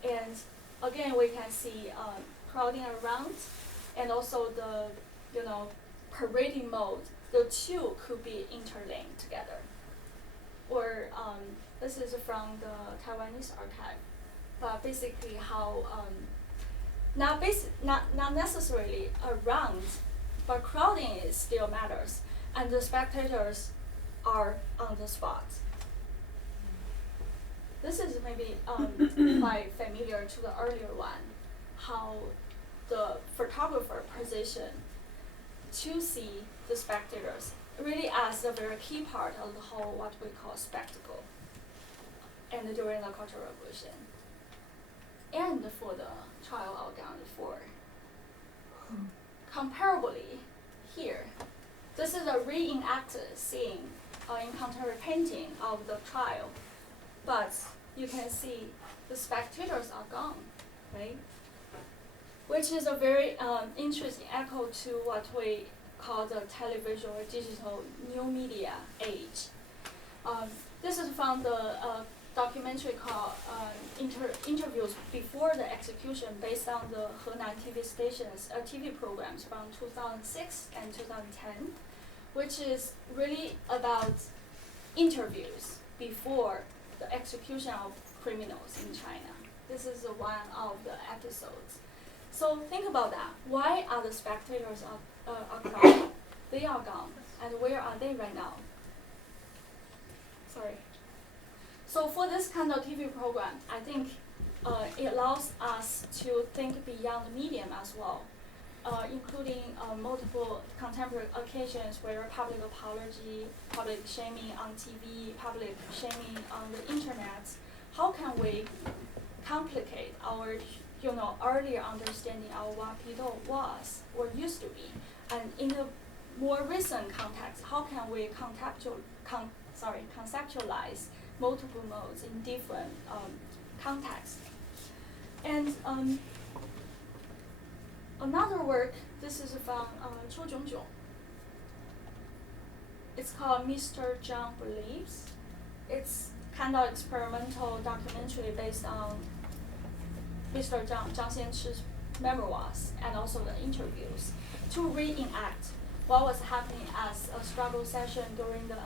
and again we can see crowding around, and also the parading mode. The two could be interlinked together. Or this is from the Taiwanese archive, but basically how not necessarily around, but crowding still matters, and the spectators are on the spot. This is maybe quite familiar to the earlier one, how the photographer positioned to see the spectators really as a very key part of the whole what we call spectacle, and during the Cultural Revolution, and for the trial of Gang before. Comparably, here, this is a reenacted scene in contemporary painting of the trial, but you can see the spectators are gone, right? Which is a very interesting echo to what we call the television or digital new media age. This is from the documentary called Interviews Before the Execution, based on the Henan TV stations, TV programs from 2006 and 2010, which is really about interviews before the execution of criminals in China. This is one of the episodes. So think about that. Why are the spectators are gone? They are gone. And where are they right now? Sorry. So for this kind of TV program, I think it allows us to think beyond the medium as well, including multiple contemporary occasions where public apology, public shaming on TV, public shaming on the internet. How can we complicate our earlier understanding of what Pidouhui was or used to be? And in the more recent context, how can we conceptualize multiple modes in different contexts? And another work, this is from Qiu Zhongzhong. It's called Mr. Zhang Believes. It's kind of experimental documentary based on Mr. Zhang Xianchi's memoirs and also the interviews to reenact what was happening as a struggle session during the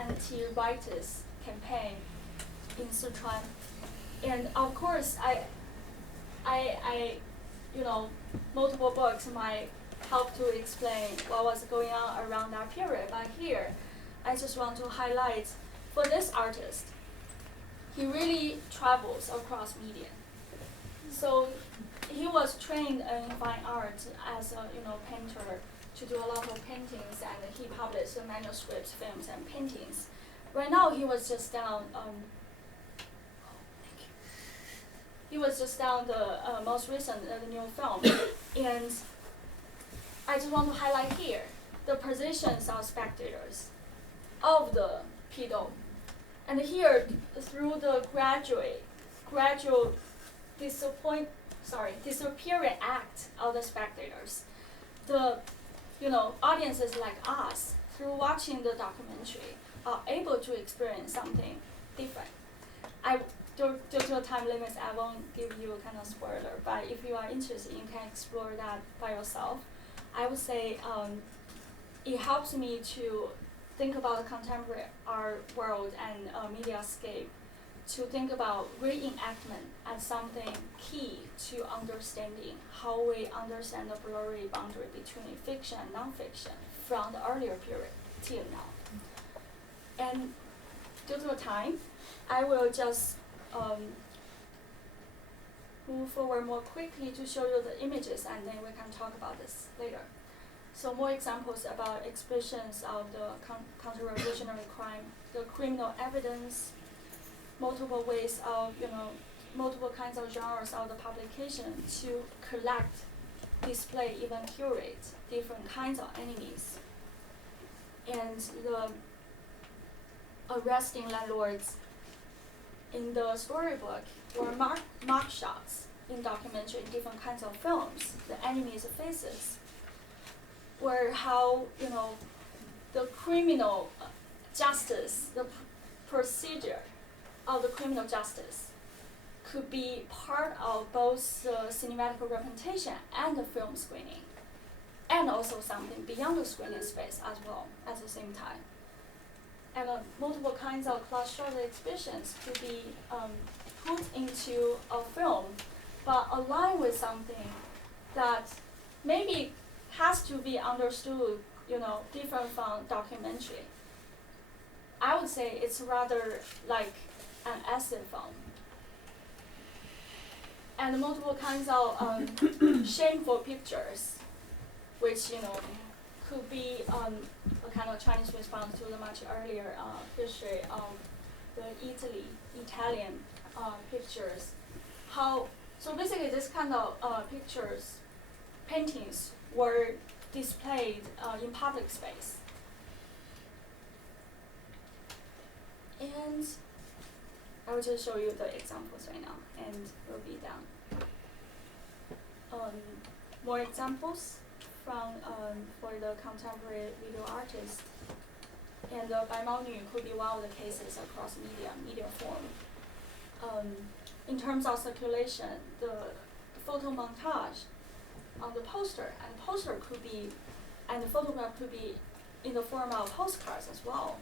anti-rightist campaign in Sichuan. And of course, multiple books might help to explain what was going on around that period. But here, I just want to highlight, for this artist, he really travels across media. So he was trained in fine art as a painter to do a lot of paintings, and he published manuscripts, films, and paintings. Right now, he was just down. He was just down the most recent new film, and I just want to highlight here the positions of spectators of the Pidouhui, and here through the gradual disappearing act of the spectators, the audiences like us, through watching the documentary, are able to experience something different. Due to time limits, I won't give you a kind of spoiler, but if you are interested, you can explore that by yourself. I would say it helps me to think about the contemporary art world and mediascape, to think about reenactment as something key to understanding how we understand the blurry boundary between fiction and nonfiction from the earlier period till now. And due to time, I will just move forward more quickly to show you the images, and then we can talk about this later. So more examples about expressions of the counter-revolutionary crime, the criminal evidence, multiple ways of, multiple kinds of genres of the publication to collect, display, even curate different kinds of enemies. And the arresting landlords in the storybook, or mark shots in documentary, different kinds of films, the enemies' faces, or how, the criminal justice, the procedure of the criminal justice could be part of both the cinematic representation and the film screening, and also something beyond the screening space as well at the same time. And multiple kinds of close-shot exhibitions to be put into a film, but align with something that maybe has to be understood, different from documentary. I would say it's rather like an essay film. And multiple kinds of shameful pictures, which could be a kind of Chinese response to the much earlier history of the Italian pictures. So basically, this kind of pictures, paintings were displayed in public space. And I will just show you the examples right now, and we'll be done. More examples from for the contemporary video artist. And Bai Mao Nu could be one of the cases across media form. in terms of circulation, the photo montage on the poster, and poster could be, and the photograph could be in the form of postcards as well.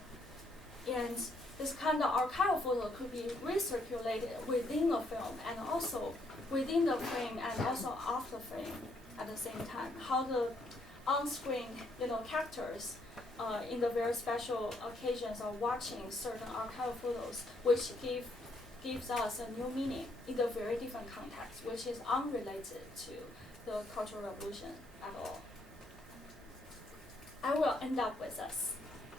And this kind of archival photo could be recirculated within the film and also within the frame and also off the frame at the same time. How the on-screen, characters in the very special occasions of watching certain archival photos, which gives us a new meaning in a very different context, which is unrelated to the Cultural Revolution at all. I will end up with this,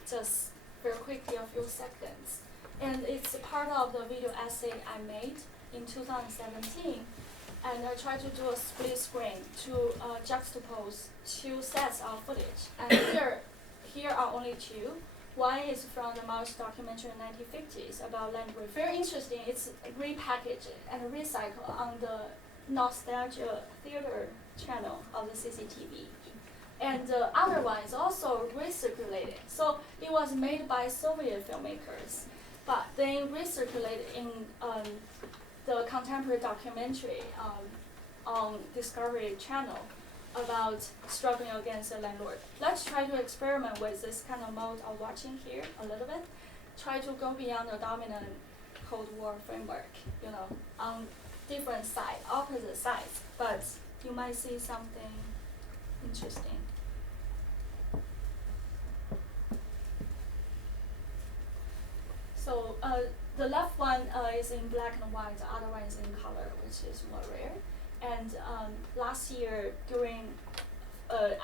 just very quickly, a few seconds. And it's part of the video essay I made in 2017. And I tried to do a split screen to juxtapose two sets of footage. And here are only two. One is from the March documentary in the 1950s about land grab. Very interesting. It's repackaged and recycled on the Nostalgia Theater channel of the CCTV. And the other one is also recirculated. So it was made by Soviet filmmakers, but then recirculated in the contemporary documentary on Discovery Channel about struggling against the landlord. Let's try to experiment with this kind of mode of watching here a little bit. Try to go beyond the dominant Cold War framework, on different sides, opposite sides, but you might see something interesting. So the left one is in black and white, the other one is in color, which is more rare. And last year, during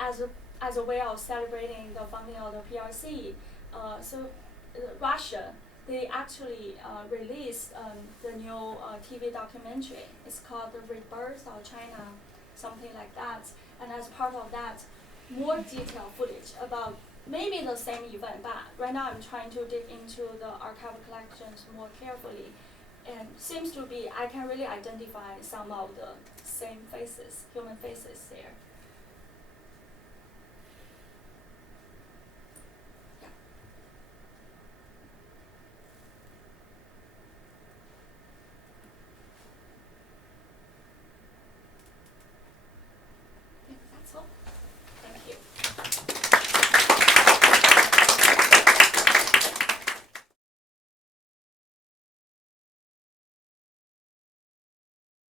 as a way of celebrating the founding of the PRC, Russia, they actually released the new TV documentary. It's called The Rebirth of China, something like that. And as part of that, more detailed footage about maybe the same event, but right now I'm trying to dig into the archival collections more carefully. And seems to be, I can really identify some of the same faces, human faces there. Yeah. Yeah, that's all. Thank you.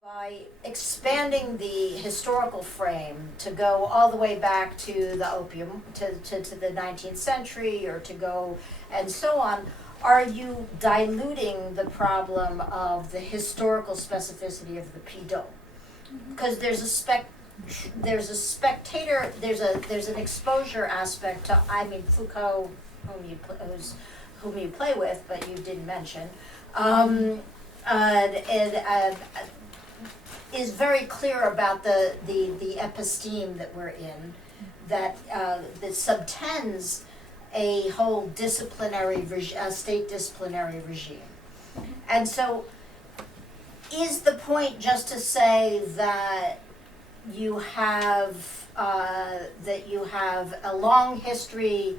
By expanding the historical frame to go all the way back to the opium, to the 19th century, or to go and so on, are you diluting the problem of the historical specificity of the Pidouhui? Because there's an exposure aspect to, Foucault, whom you play with, but you didn't mention, is very clear about the episteme that we're in, that subtends a whole state disciplinary regime. And so is the point just to say that you have a long history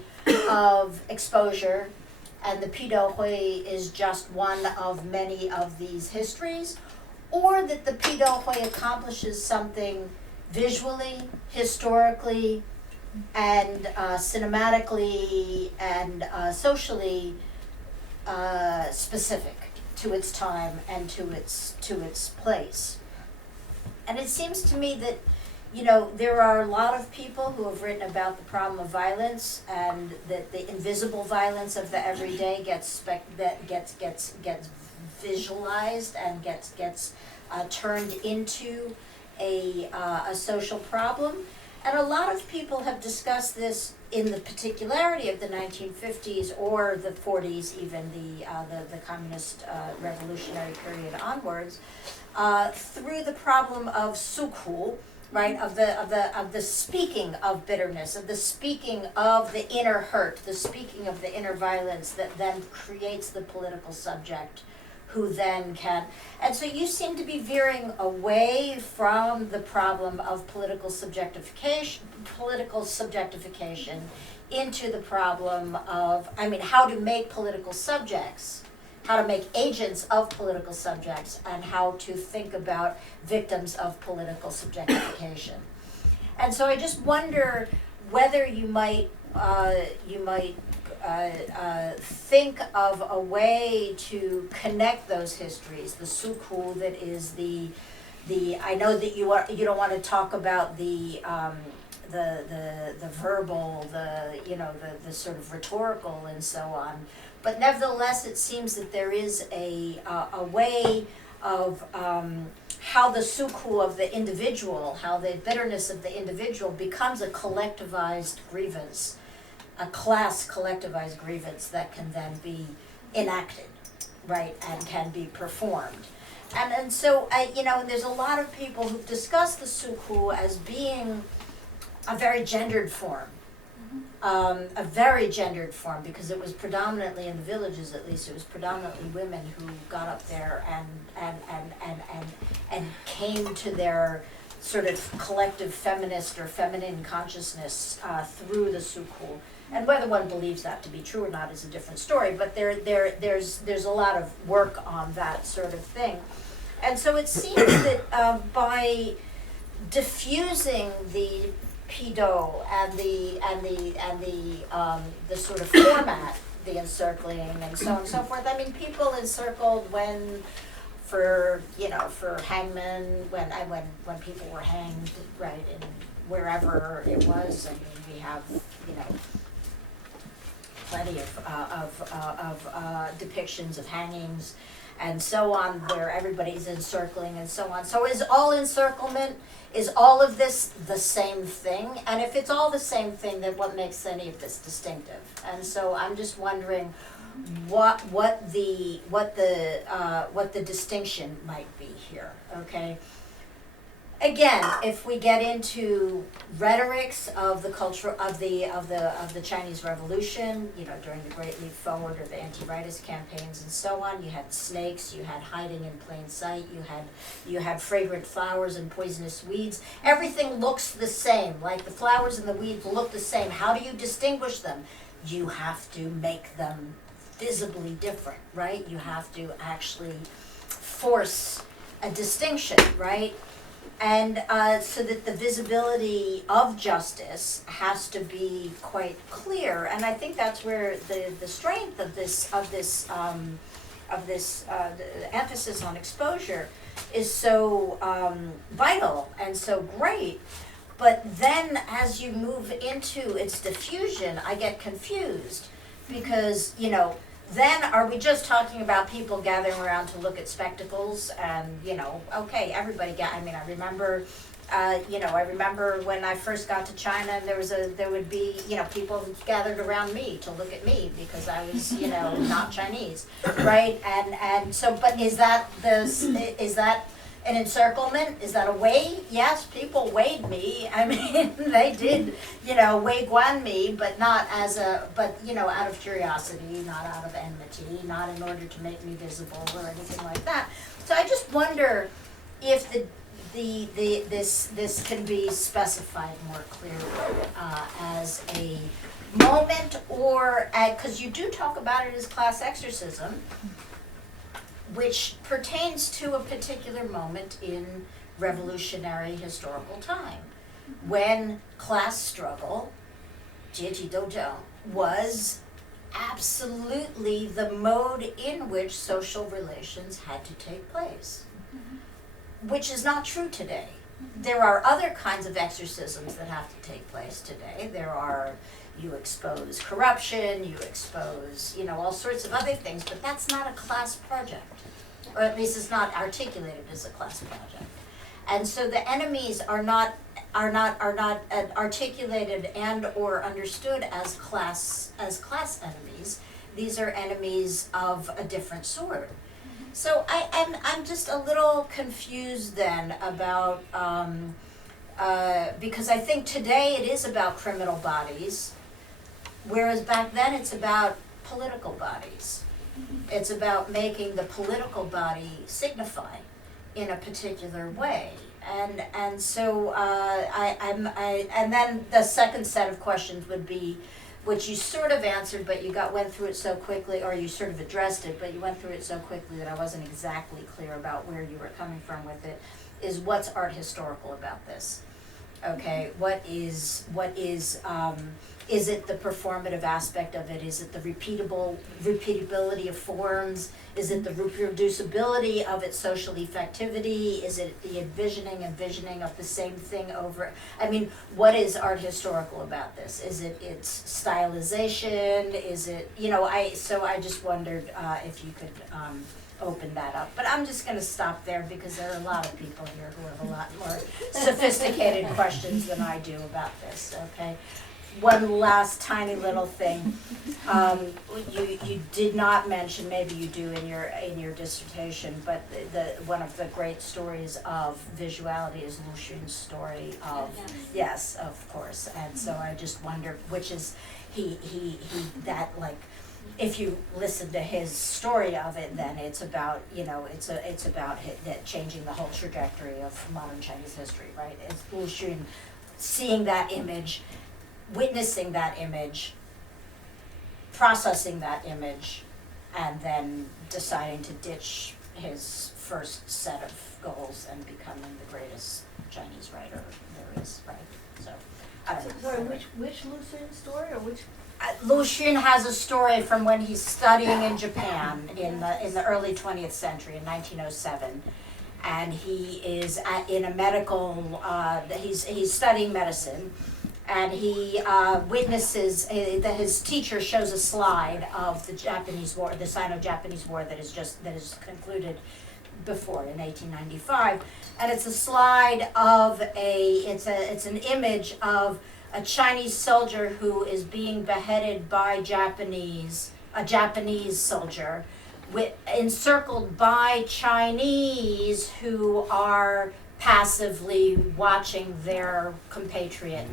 of exposure, and the Pidouhui is just one of many of these histories, or that the Pidouhui accomplishes something visually, historically, and cinematically and socially specific to its time and to its place? And it seems to me that there are a lot of people who have written about the problem of violence, and that the invisible violence of the everyday gets visualized and gets turned into a social problem. And a lot of people have discussed this in the particularity of the 1950s or the 40s, even the communist revolutionary period onwards, through the problem of sukhu, right, of the speaking of bitterness, of the speaking of the inner hurt, the speaking of the inner violence that then creates the political subject, who then can. And so you seem to be veering away from the problem of political subjectification into the problem of, how to make political subjects how to make agents of political subjects, and how to think about victims of political subjectification. And so I just wonder whether you might think of a way to connect those histories, the suku that is the I know that you don't want to talk about the verbal, the sort of rhetorical and so on, but nevertheless it seems that there is a way of how the suku of the individual, how the bitterness of the individual becomes a collectivized grievance, a class collectivized grievance that can then be enacted, right, and can be performed. And so, there's a lot of people who've discussed the suku as being a very gendered form. A very gendered form, because it was predominantly in the villages, at least, it was predominantly women who got up there and came to their sort of collective feminist or feminine consciousness through the suku. And whether one believes that to be true or not is a different story, but there's a lot of work on that sort of thing. And so it seems that by diffusing the Pidouhui and the sort of format, the encircling and so on and so forth. I mean, people encircled for hangmen, when people were hanged, right, in wherever it was. I mean, we have, plenty of depictions of hangings and so on, where everybody's encircling and so on. So is all encirclement, is all of this the same thing? And if it's all the same thing, then what makes any of this distinctive? And so I'm just wondering what the distinction might be here, okay? Again, if we get into rhetorics of the culture of the Chinese Revolution, during the Great Leap Forward or the anti-rightist campaigns and so on, you had snakes, you had hiding in plain sight, you had fragrant flowers and poisonous weeds. Everything looks the same, like the flowers and the weeds look the same. How do you distinguish them? You have to make them visibly different, right? You have to actually force a distinction, right? And so that the visibility of justice has to be quite clear, and I think that's where the strength of this emphasis on exposure is so vital and so great. But then, as you move into its diffusion, I get confused, because then are we just talking about people gathering around to look at spectacles and, okay, everybody I remember, I remember when I first got to China, and there would be, people who gathered around me to look at me because I was, not Chinese, right? And so, but is that an encirclement? Is that a way? Yes, people weighed me. I mean, they did, weigh guan me, but not out of curiosity, not out of enmity, not in order to make me visible or anything like that. So I just wonder if this can be specified more clearly as a moment, or because you do talk about it as class exorcism, which pertains to a particular moment in revolutionary historical time, when class struggle, 阶级斗争, was absolutely the mode in which social relations had to take place, which is not true today. There are other kinds of exorcisms that have to take place today. You expose corruption, you expose, all sorts of other things, but that's not a class project, or at least it's not articulated as a class project. And so the enemies are not articulated and or understood as class enemies. These are enemies of a different sort. So I'm just a little confused then about because I think today it is about criminal bodies, whereas back then it's about political bodies. It's about making the political body signify in a particular way, and so and then the second set of questions would which you sort of answered, but you went through it so quickly, or you sort of addressed it, but you went through it so quickly that I wasn't exactly clear about where you were coming from with it, is what's art historical about this? Okay, what is it the performative aspect of it? Is it the repeatability of forms? Is it the reproducibility of its social effectivity? Is it the envisioning of the same thing over? I mean, what is art historical about this? Is it its stylization? Is it, so I just wondered if you could open that up. But I'm just gonna stop there because there are a lot of people here who have a lot more sophisticated questions than I do about this, okay? One last tiny little thing. You did not mention, maybe you do in your dissertation, but the one of the great stories of visuality is Lu Xun's story of yes, of course. And so I just wonder which is he that like. If you listen to his story of it, then it's about, it's about changing the whole trajectory of modern Chinese history, right? It's Lu Xun seeing that image, witnessing that image, processing that image, and then deciding to ditch his first set of goals and becoming the greatest Chinese writer there is, right? So, I don't know. Sorry, which Lu Xun story or which? Lu Xun has a story from when he's studying in Japan in the early 20th century in 1907, and he is in a medical. He's studying medicine, and he witnesses that his teacher shows a slide of the Japanese War, the Sino-Japanese War that is concluded before in 1895, and it's a slide of it's an image of a Chinese soldier who is being beheaded by a Japanese soldier, encircled by Chinese who are passively watching their compatriot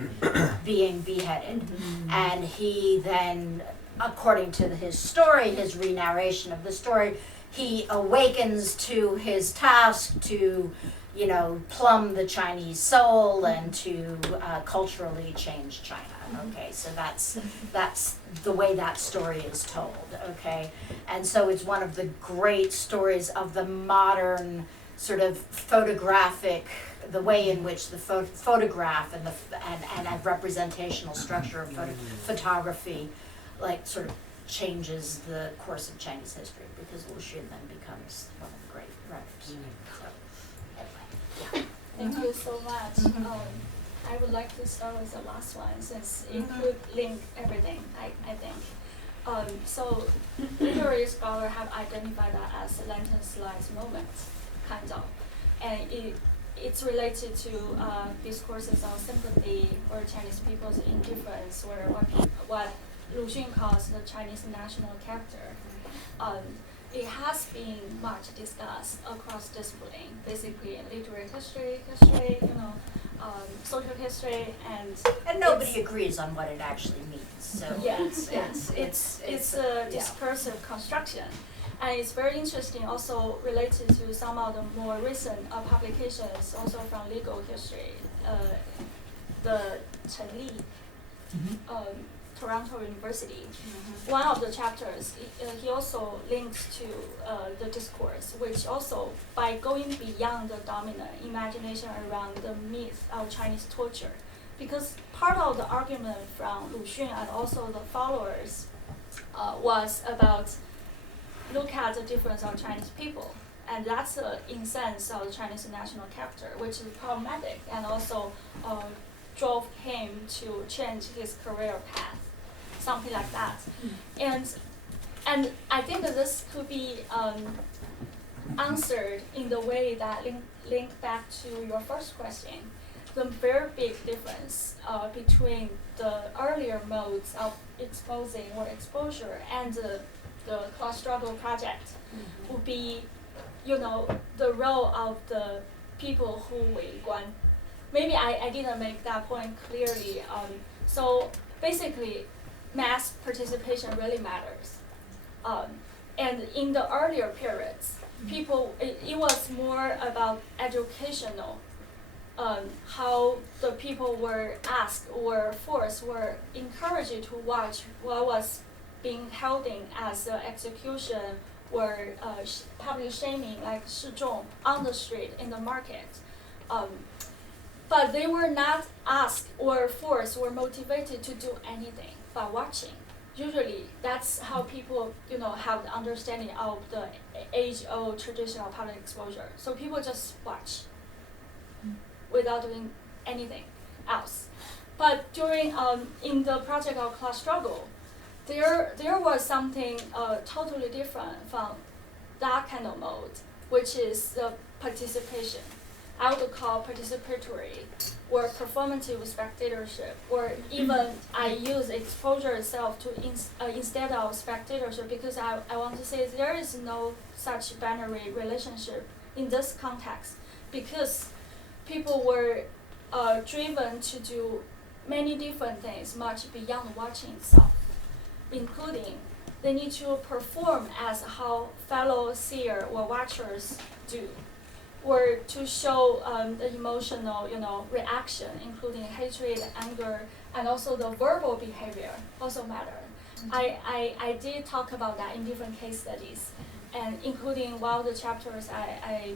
being beheaded. And he then, according to his story, his re-narration of the story, he awakens to his task to plumb the Chinese soul and to culturally change China. Okay, so that's the way that story is told. Okay, and so it's one of the great stories of the modern sort of photographic, the way in which the photograph and a representational structure of photography, like sort of changes the course of Chinese history, because Lu Xun then becomes one of the great writers. So, Thank you so much. I would like to start with the last one since it could link everything, I think. So literary scholars have identified that as a Lantern slides moment, kind of. And it's related to discourses on sympathy or Chinese people's indifference, or what Lu Xun calls the Chinese national character. It has been much discussed across discipline, basically in literary history, social history, and nobody agrees on what it actually means. So yes, it's a discursive construction, and it's very interesting. Also related to some of the more recent publications, also from legal history. The Chen Li. Toronto University. One of the chapters, he also links to the discourse, which also, by going beyond the dominant imagination around the myth of Chinese torture, because part of the argument from Lu Xun and also the followers was about look at the difference of Chinese people, and that's the essence of the Chinese national character, which is problematic and also drove him to change his career path, something like that. And I think that this could be answered in the way that link back to your first question. The very big difference between the earlier modes of exposing or exposure and the class struggle project would be, the role of the people who wei guan. Maybe I didn't make that point clearly. So basically, mass participation really matters. And in the earlier periods, it was more about educational how the people were asked or forced were encouraged to watch what was being held in as execution or public shaming, like 示众, on the street, in the market. But they were not asked or forced or motivated to do anything by watching. Usually, that's how people, have the understanding of the age-old traditional public exposure. So people just watch without doing anything else. But during in the project of class struggle, there was something totally different from that kind of mode, which is the participation. I would call participatory or performative spectatorship, or even I use exposure itself to instead of spectatorship, because I want to say there is no such binary relationship in this context, because people were driven to do many different things much beyond watching itself, including they need to perform as how fellow seer or watchers do, or to show the emotional, reaction, including hatred, anger, and also the verbal behavior also matter. I did talk about that in different case studies, and including one of the chapters I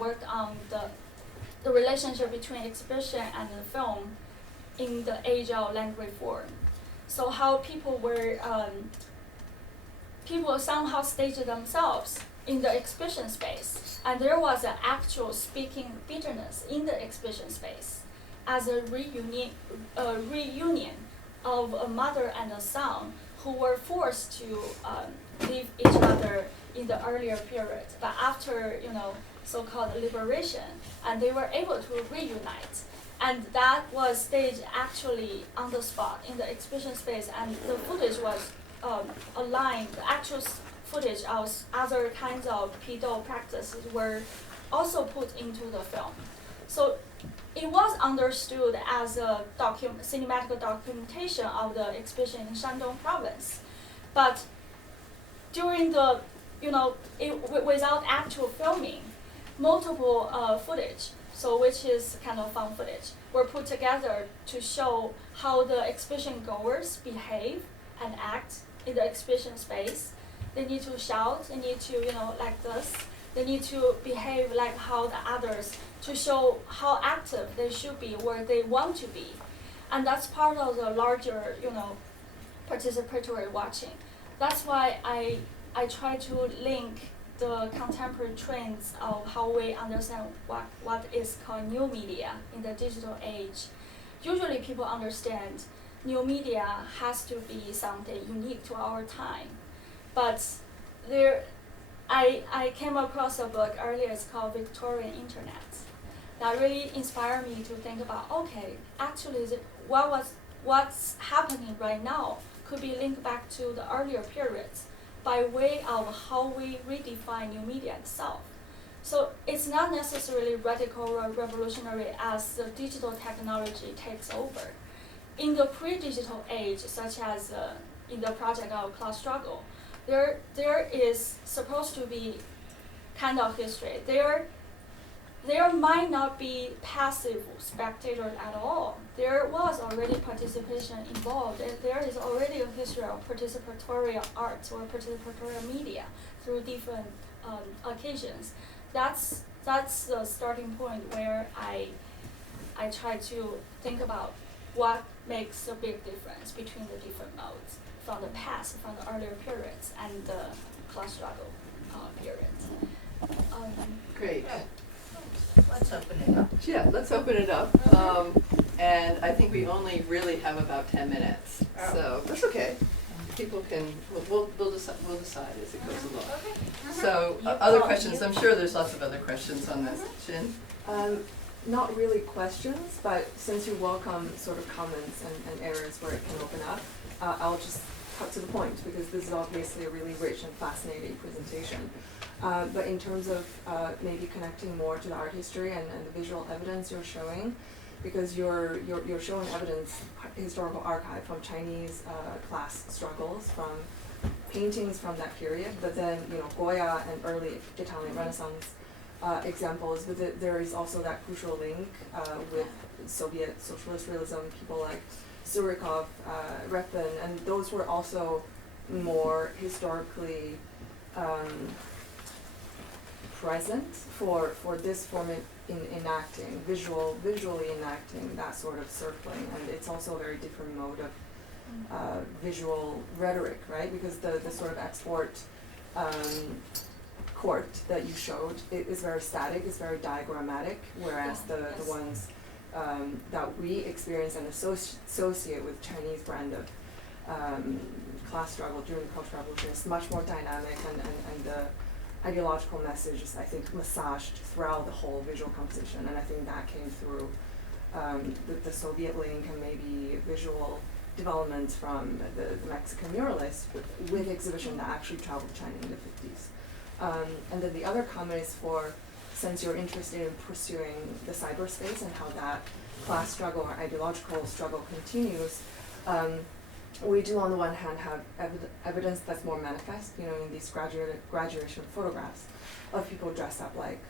worked on the relationship between exhibition and the film in the age of land reform. So how people were people somehow staged themselves in the exhibition space, and there was an actual speaking bitterness in the exhibition space as a reunion of a mother and a son who were forced to leave each other in the earlier period, but after so-called liberation, and they were able to reunite. And that was staged actually on the spot in the exhibition space, and the footage was aligned. The actual footage of other kinds of pedo practices were also put into the film. So it was understood as a cinematic documentation of the exhibition in Shandong province. But during the, without actual filming, multiple footage, so which is kind of found footage, were put together to show how the exhibition goers behave and act in the exhibition space. They need to shout, they need to, like this. They need to behave like how the others, to show how active they should be, where they want to be. And that's part of the larger, participatory watching. That's why I try to link the contemporary trends of how we understand what is called new media in the digital age. Usually people understand new media has to be something unique to our time. But I came across a book earlier, it's called Victorian Internet. That really inspired me to think about, okay, actually what's happening right now could be linked back to the earlier periods by way of how we redefine new media itself. So it's not necessarily radical or revolutionary as the digital technology takes over. In the pre-digital age, such as in the project of class struggle, there is supposed to be kind of history. There might not be passive spectators at all. There was already participation involved, and there is already a history of participatory art or participatory media through different occasions. That's the starting point where I try to think about what makes a big difference between the different modes from the past, from the earlier periods, and the class struggle period. Great. Let's open it up. Yeah, let's open it up. And I think we only really have about 10 minutes, so that's okay. People can, we'll decide as it goes along. So, other questions? I'm sure there's lots of other questions on this. Shin? Not really questions, but since you welcome sort of comments and areas where it can open up, I'll just cut to the point, because this is obviously a really rich and fascinating presentation. But in terms of maybe connecting more to the art history and the visual evidence you're showing, because you're showing evidence, historical archive from Chinese class struggles, from paintings from that period, but then Goya and early Italian Renaissance examples, but there is also that crucial link with Soviet socialist realism, people like Surikov, Repin, and those were also more historically present for this form in enacting, visually enacting that sort of circling, and it's also a very different mode of visual rhetoric, right? Because the sort of export court that you showed, it is very static, it's very diagrammatic, whereas the ones that we experience and associate with Chinese brand of class struggle during the Cultural Revolution is much more dynamic, and the ideological message is, I think, massaged throughout the whole visual composition, and I think that came through the Soviet link and maybe visual developments from the Mexican muralists with exhibition that actually traveled to China in the 50s. And then the other comment is since you're interested in pursuing the cyberspace and how that class struggle or ideological struggle continues, we do on the one hand have evidence that's more manifest, in these graduation photographs of people dressed up like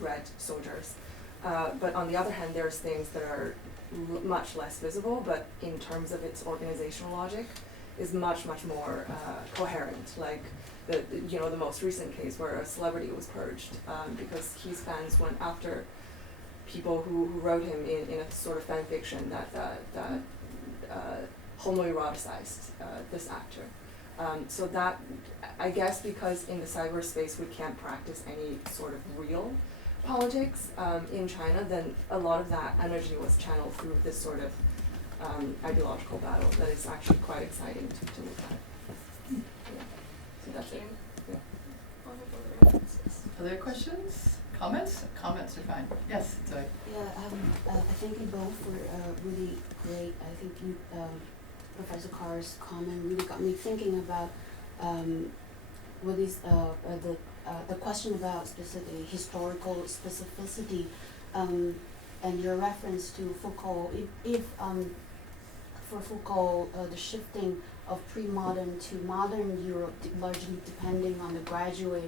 red soldiers. But on the other hand, there's things that are much less visible, but in terms of its organizational logic, is much more coherent. Like the most recent case where a celebrity was purged because his fans went after people who wrote him in a sort of fan fiction that homoeroticized this actor. So that, I guess, because in the cyberspace we can't practice any sort of real politics in China, then a lot of that energy was channeled through this sort of ideological battle that is actually quite exciting to look at. Yeah. So that's it. Yeah. Wonderful references. Other questions? Comments? Comments are fine. Yes, Zoe. Yeah, I thank you both for really great. I think you, Professor Karl's comment really got me thinking about what is the question about specific historical specificity, and your reference to Foucault. If for Foucault, the shifting of pre-modern to modern Europe, largely depending on the gradual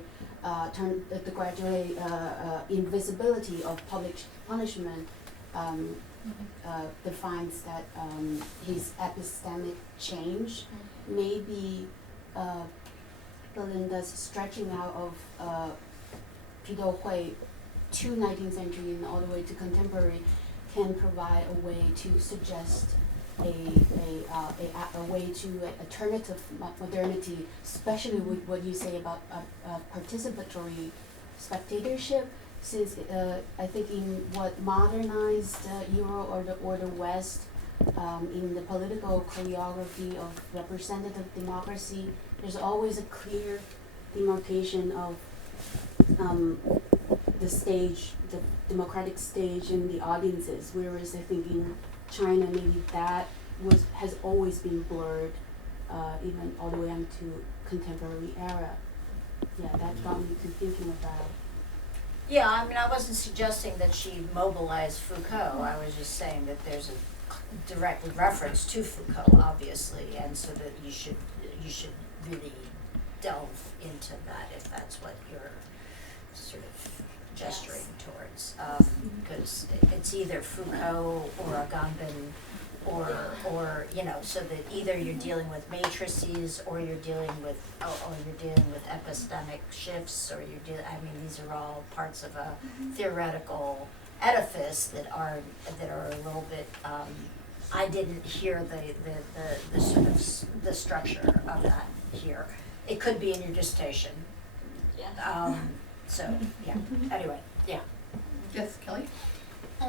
invisibility of public punishment, defines that his epistemic change may be Belinda's stretching out of Pidouhui to 19th century and all the way to contemporary can provide a way to suggest a way to alternative modernity, especially with what you say about participatory spectatorship. Since I think in what modernized Euro or the West, in the political choreography of representative democracy, there's always a clear demarcation of the stage, the democratic stage, and the audiences. Whereas I think in China, maybe that has always been blurred, even all the way into contemporary era. Yeah, that got me to thinking about. Yeah, I mean, I wasn't suggesting that she mobilized Foucault. I was just saying that there's a direct reference to Foucault, obviously, and so that you should really delve into that if that's what you're sort of gesturing towards, because it's either Foucault or Agamben, or so that either you're dealing with matrices or you're dealing with epistemic shifts, or these are all parts of a theoretical edifice that are a little bit. I didn't hear the sort of the structure of that here. It could be in your dissertation. Yeah. So yeah. Anyway, yeah. Yes, Kelly? So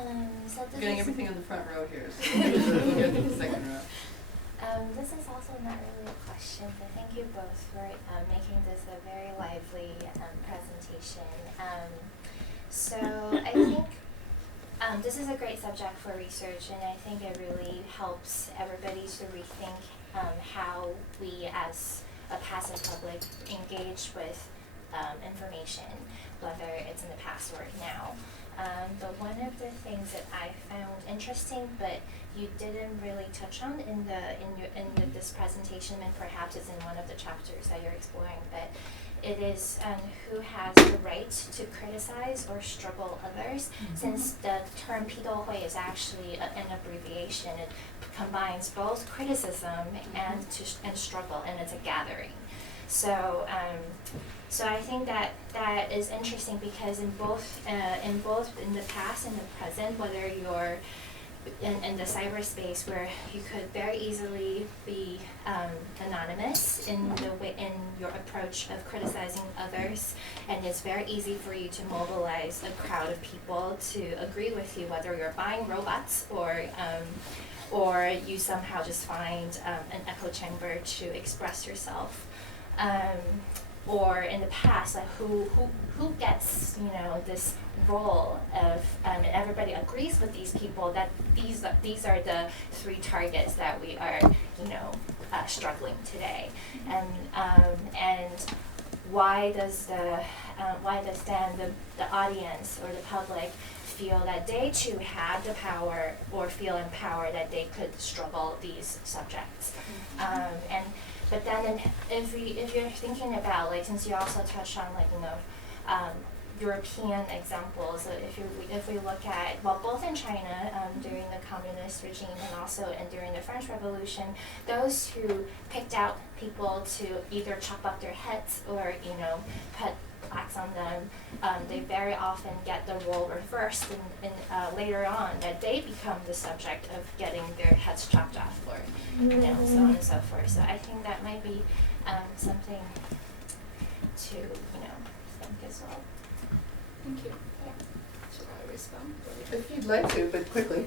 this Getting is, everything on the front row here, so we'll get to the second row. this is also not really a question, but thank you both for making this a very lively presentation. So I think this is a great subject for research, and I think it really helps everybody to rethink how we as a passive public engage with information, whether it's in the past or now. But one of the things that I found interesting, but you didn't really touch on in this presentation, and perhaps it's in one of the chapters that you're exploring, but it is who has the right to criticize or struggle others. Since the term Pidouhui is actually an abbreviation, it combines both criticism and struggle, and it's a gathering. So I think that is interesting because in both in the past and the present, whether you're in the cyberspace where you could very easily be anonymous in your approach of criticizing others, and it's very easy for you to mobilize a crowd of people to agree with you, whether you're buying robots or you somehow just find an echo chamber to express yourself. Or in the past, like who gets this role of and everybody agrees with these people that these are the three targets that we are struggling today, and why does then the audience or the public feel that they too have the power or feel empowered that they could struggle these subjects, But then, if you're thinking about, like, since you also touched on, like, European examples, if we look at, well, both in China during the communist regime and also during the French Revolution, those who picked out people to either chop up their heads or put plaques on them, they very often get the role reversed, and later on that they become the subject of getting their heads chopped off, or so on and so forth. So I think that might be something to think as well. Thank you. Yeah. Should I respond? If you'd like to, but quickly.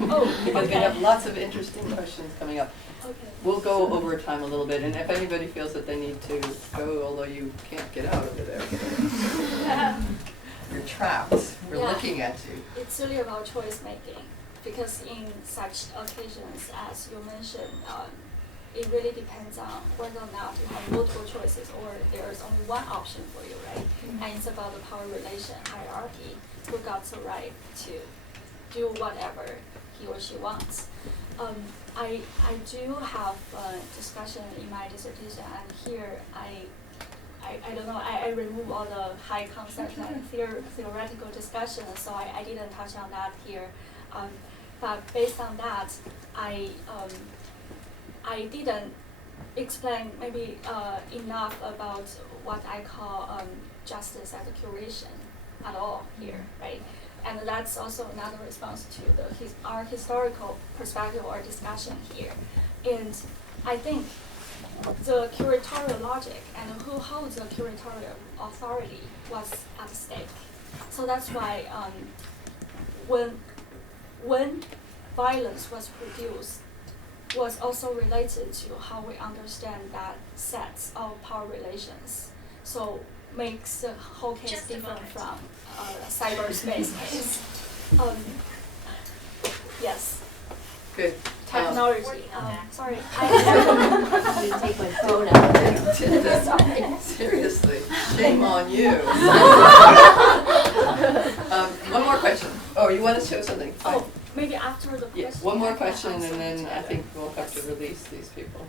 Oh, Because we okay. have lots of interesting questions coming up. Okay. We'll go over time a little bit, and if anybody feels that they need to go, although you can't get out over there, you're trapped. We're Yeah. looking at you. It's really about choice making, because in such occasions, as you mentioned, it really depends on whether or not you have multiple choices or there's only one option for you, right? And it's about the power relation hierarchy, who got the right to do whatever he or she wants. I do have a discussion in my dissertation, and here I don't know, I remove all the high concept and theoretical discussion, so I didn't touch on that here. But based on that, I didn't explain maybe enough about what I call justice as a curation at all here, right? And that's also another response to our historical perspective or discussion here. And I think the curatorial logic and who holds the curatorial authority was at stake. So that's why when violence was produced, was also related to how we understand that sets of power relations. So makes the whole case different from cyberspace case. Yes. Good. Technology. Sorry. You take my phone out. Seriously, shame on you. One more question. Oh, you want to show something? Fine. Oh, maybe after the question. Yeah, one more I can question, answer and then each I other. think we'll have to release these people.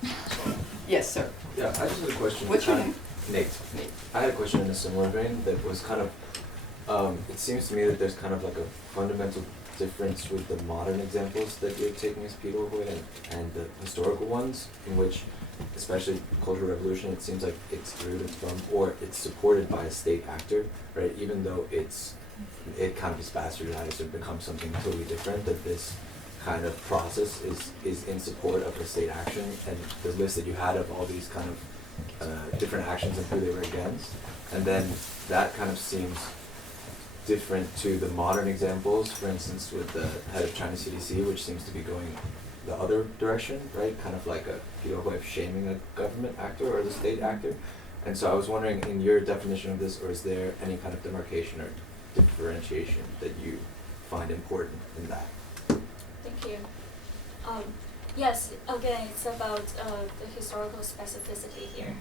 Yes, sir. Yeah, I just had a question. What's your name? Nate. Nate. I had a question in a similar vein that was kind of, it seems to me that there's kind of like a fundamental difference with the modern examples that you're taking as Pidouhui and the historical ones, in which, especially Cultural Revolution, it seems like it's rooted from, or it's supported by a state actor, right? Even though it kind of is bastardized or becomes something totally different, that this kind of process is in support of the state action, and the list that you had of all these kind of different actions and who they were against, and then that kind of seems different to the modern examples, for instance with the head of China CDC, which seems to be going the other direction, right? Kind of like a Pidouhui of shaming a government actor or the state actor. And so I was wondering, in your definition of this, or is there any kind of demarcation or differentiation that you find important in that? Thank you. Yes, again, it's about the historical specificity here,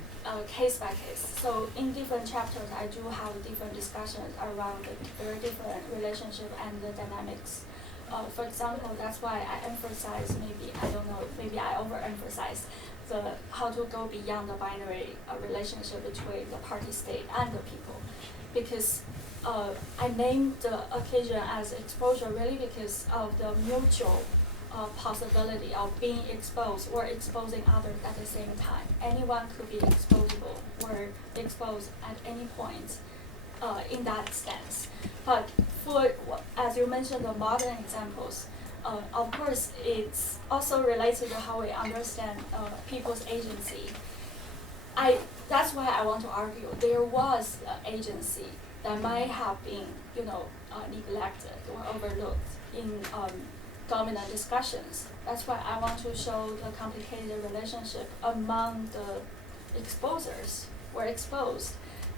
case by case. So in different chapters, I do have different discussions around the very different relationship and the dynamics. For example, that's why I emphasize, maybe I overemphasize how to go beyond the binary relationship between the party state and the people, because I named the occasion as exposure really because of the mutual possibility of being exposed or exposing others at the same time. Anyone could be exposable or exposed at any point in that sense. But for, as you mentioned, the modern examples, of course, it's also related to how we understand people's agency. That's why I want to argue there was agency that might have been, neglected or overlooked in dominant discussions. That's why I want to show the complicated relationship among the exposers or exposed,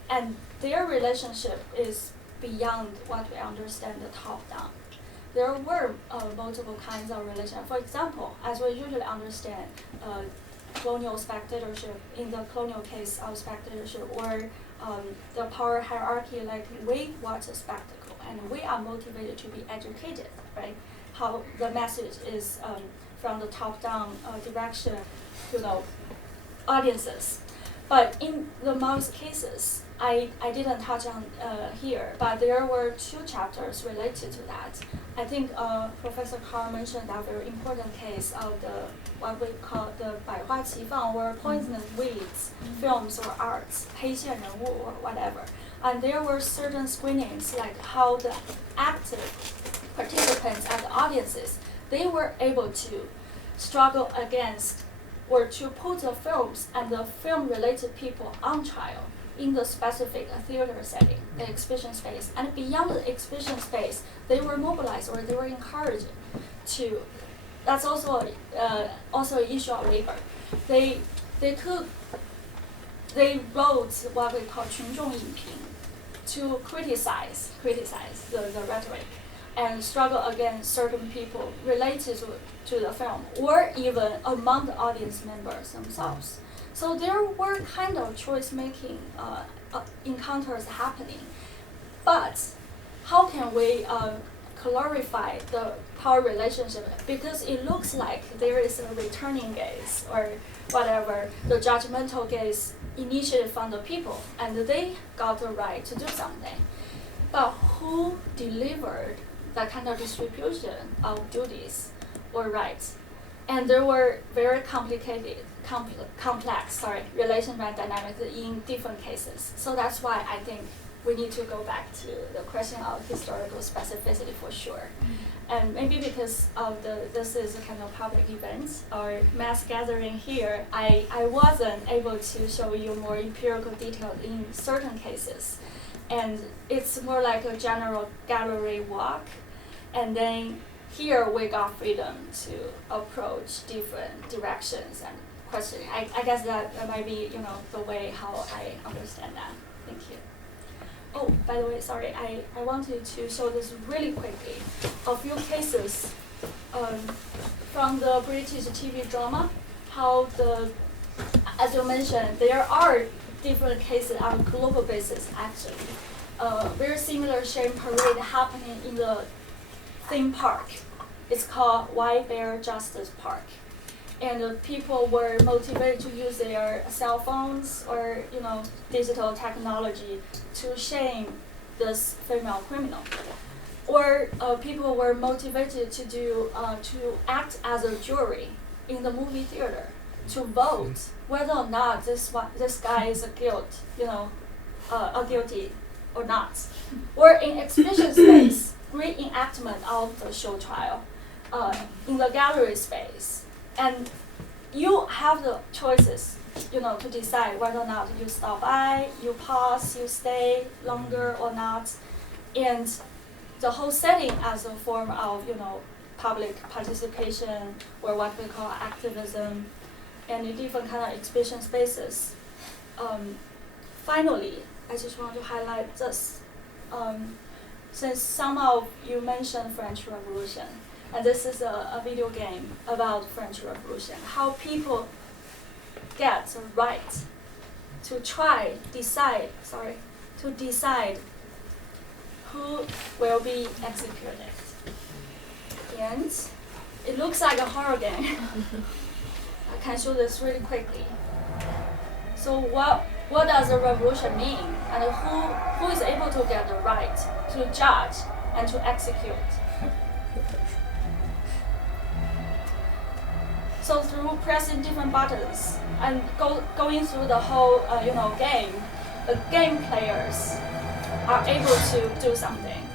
and their relationship is beyond what we understand the top-down. There were multiple kinds of relations. For example, as we usually understand colonial spectatorship, in the colonial case of spectatorship, or the power hierarchy, like we watch a spectacle and we are motivated to be educated, right? How the message is from the top-down direction to audiences. But in the most cases, I didn't touch on here, but there were 2 chapters related to that. I think Professor Karl mentioned that very important case of what we call the 百花齐放, or poisonous weeds, films or arts, 黑线人物 or whatever. And there were certain screenings, like how the active participants and the audiences, they were able to struggle against or to put the films and the film-related people on trial in the specific theater setting, the exhibition space. And beyond the exhibition space, they were mobilized or they were encouraged to, that's also an issue of labor. They wrote what we call 群众影评 to criticize the rhetoric and struggle against certain people related to the film, or even among the audience members themselves. So there were kind of choice-making encounters happening. But how can we clarify the power relationship? Because it looks like there is a returning gaze or whatever, the judgmental gaze initiated from the people, and they got the right to do something. But who delivered that kind of distribution of duties or rights? And there were very complex relational dynamics in different cases. So that's why I think we need to go back to the question of historical specificity for sure. And maybe because of this is a kind of public event or mass gathering here, I wasn't able to show you more empirical detail in certain cases. And it's more like a general gallery walk. And then here we got freedom to approach different directions and questioning. I guess that might be, the way how I understand that. Thank you. Oh, by the way, sorry, I wanted to show this really quickly. A few cases from the British TV drama, how as you mentioned, there are different cases on a global basis actually. Very similar sharing parade happening in the theme park. It's called White Bear Justice Park. And people were motivated to use their cell phones or digital technology to shame this female criminal. Or people were motivated to to act as a jury in the movie theater to vote whether or not this guy is guilty or not. Or in exhibition space, reenactment of the show trial in the gallery space. And you have the choices, to decide whether or not you stop by, you pause, you stay longer or not. And the whole setting as a form of, public participation or what we call activism and in different kind of exhibition spaces. Finally, I just want to highlight this. Since some of you mentioned French Revolution, and this is a video game about French Revolution, how people get the right to decide who will be executed. And it looks like a horror game. I can show this really quickly. So what does a revolution mean, and who is able to get the right to judge and to execute? So through pressing different buttons and going through the whole game, the game players are able to do something,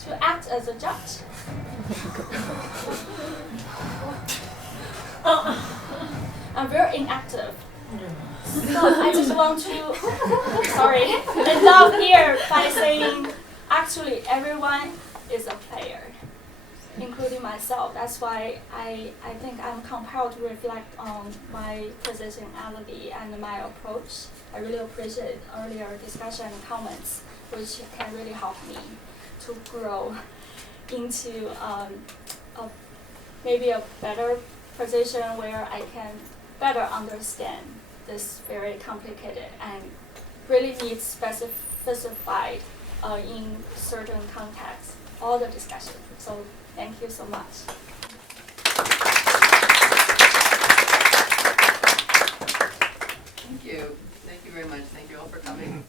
to act as a judge. I'm very inactive. So I just want to, end up here by saying, actually everyone is a player, including myself. That's why I think I'm compelled to reflect on my positionality and my approach. I really appreciate earlier discussion and comments, which can really help me to grow into maybe a better position where I can better understand this very complicated and really needs specified in certain contexts, all the discussion. So thank you so much. Thank you. Thank you very much. Thank you all for coming.